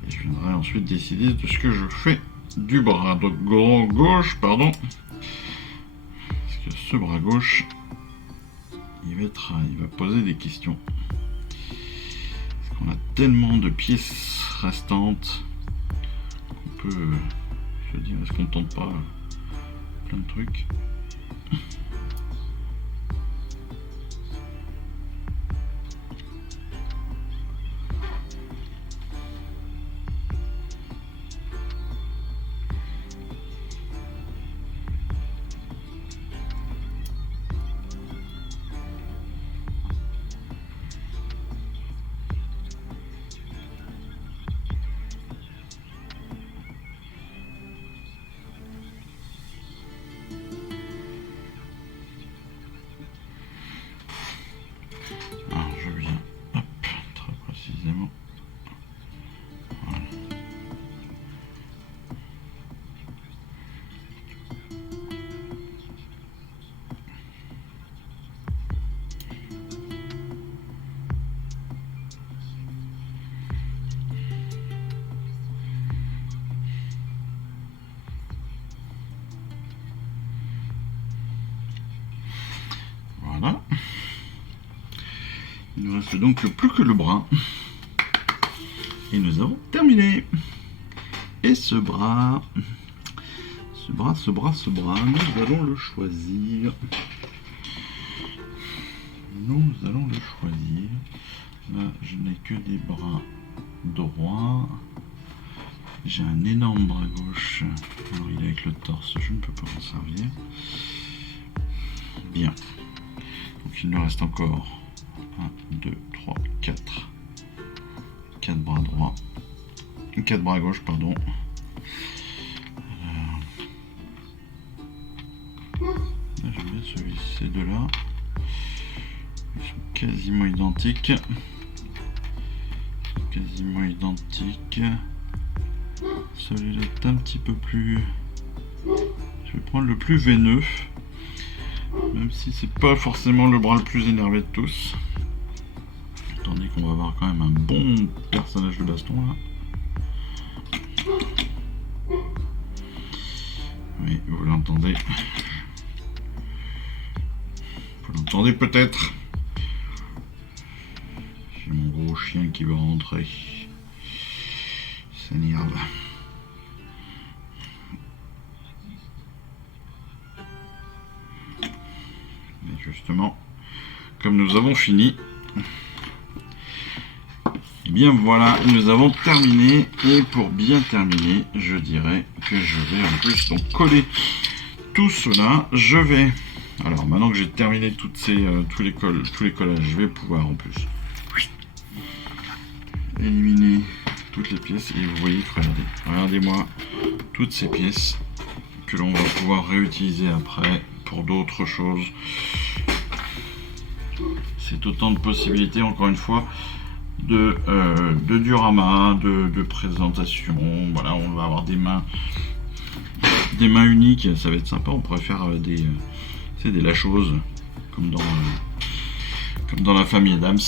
Et je viendrai ensuite décider de ce que je fais du bras gauche, pardon, parce que ce bras gauche, il va poser des questions. Parce qu'on a tellement de pièces restantes qu'on peut se dire, est-ce qu'on tente pas plein de trucs? Alors je viens, hop, très précisément. Voilà. Voilà. Il ne reste donc plus que le bras. Et nous avons terminé. Et ce bras, nous allons le choisir. Là, je n'ai que des bras droits. J'ai un énorme bras gauche. Alors, il est avec le torse, je ne peux pas m'en servir. Bien. Donc, il nous reste encore 1, 2, 3, 4. 4 bras droits. 4 bras gauche, pardon. J'aime bien ces deux-là. Ils sont quasiment identiques. Quasiment identiques. Celui-là est un petit peu plus... Je vais prendre le plus veineux. Même si c'est pas forcément le bras le plus énervé de tous. Tandis qu'on va avoir quand même un bon personnage de baston là. Oui, vous l'entendez. Vous l'entendez peut-être. J'ai mon gros chien qui va rentrer. S'énerve. Et justement, comme nous avons fini, et bien voilà, nous avons terminé. Et pour bien terminer, je dirais que je vais en plus donc coller tout cela. Je vais, alors maintenant que j'ai terminé tous les collages, je vais pouvoir en plus éliminer toutes les pièces. Et vous voyez que regardez-moi toutes ces pièces que l'on va pouvoir réutiliser après pour d'autres choses. C'est autant de possibilités, encore une fois, de diorama, de présentation. Voilà, on va avoir des mains uniques, ça va être sympa. On pourrait faire des lâcheuses comme dans la famille Adams.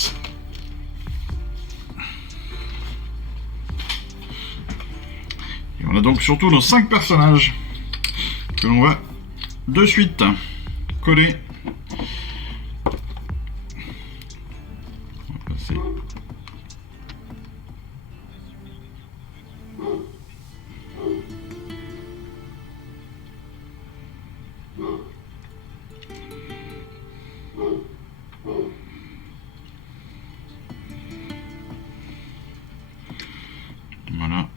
Et on a donc surtout nos 5 personnages que l'on va de suite coller. On va passer. Voilà.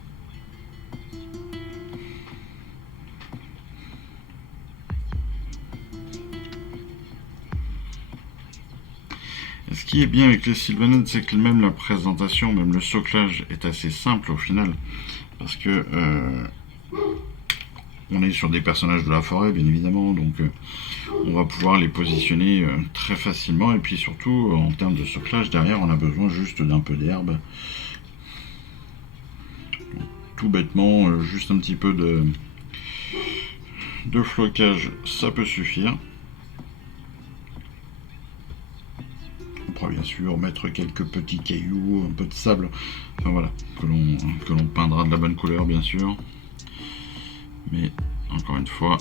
Et ce qui est bien avec les Sylvanades, c'est que même la présentation, même le soclage est assez simple au final. Parce que on est sur des personnages de la forêt, bien évidemment, donc on va pouvoir les positionner très facilement. Et puis surtout, en termes de soclage, derrière, on a besoin juste d'un peu d'herbe. Tout bêtement, juste un petit peu de flocage, ça peut suffire. On pourra bien sûr mettre quelques petits cailloux, un peu de sable, enfin voilà, que l'on peindra de la bonne couleur, bien sûr. Mais encore une fois,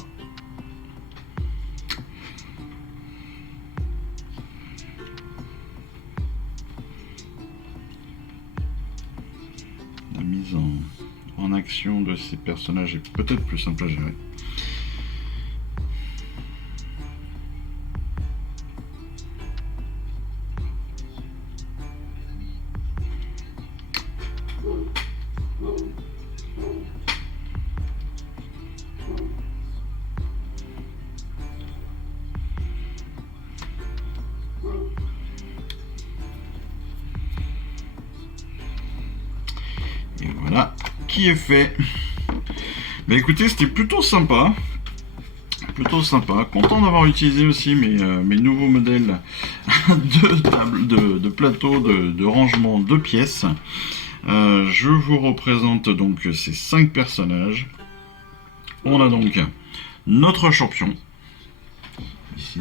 la mise en action de ces personnages est peut-être plus simple à gérer. Et voilà qui est fait. Bah écoutez, c'était plutôt sympa. Content d'avoir utilisé aussi mes nouveaux modèles de plateau, de rangement de pièces. Je vous représente donc ces 5 personnages. On a donc notre champion, ici.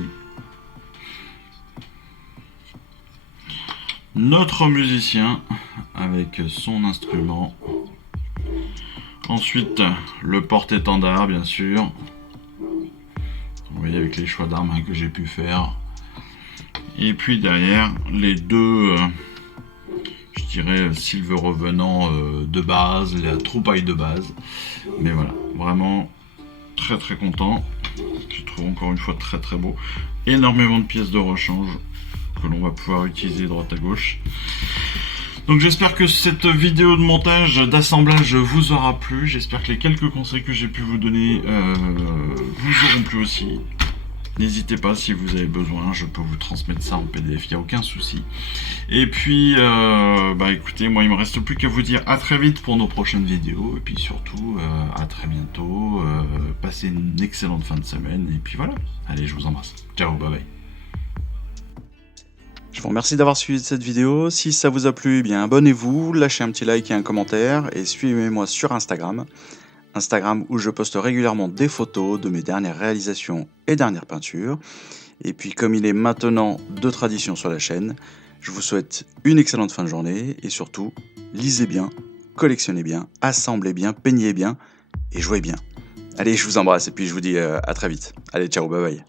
Notre musicien avec son instrument. Ensuite, le porte-étendard, bien sûr. Vous voyez, avec les choix d'armes que j'ai pu faire. Et puis derrière, les deux, je dirais, Silver Revenant de base, la troupaille de base. Mais voilà, vraiment très content. Je trouve encore une fois très beau. Énormément de pièces de rechange. que l'on va pouvoir utiliser droite à gauche. Donc j'espère que cette vidéo de montage, d'assemblage vous aura plu. J'espère que les quelques conseils que j'ai pu vous donner vous auront plu aussi. N'hésitez pas si vous avez besoin, je peux vous transmettre ça en PDF, il n'y a aucun souci. Et puis, écoutez, moi il me reste plus qu'à vous dire à très vite pour nos prochaines vidéos. Et puis surtout, à très bientôt. Passez une excellente fin de semaine. Et puis voilà, allez, je vous embrasse. Ciao, bye bye. Je vous remercie d'avoir suivi cette vidéo. Si ça vous a plu, eh bien abonnez-vous, lâchez un petit like et un commentaire et suivez-moi sur Instagram. Instagram où je poste régulièrement des photos de mes dernières réalisations et dernières peintures. Et puis comme il est maintenant de tradition sur la chaîne, je vous souhaite une excellente fin de journée et surtout, lisez bien, collectionnez bien, assemblez bien, peignez bien et jouez bien. Allez, je vous embrasse et puis je vous dis à très vite. Allez, ciao, bye bye.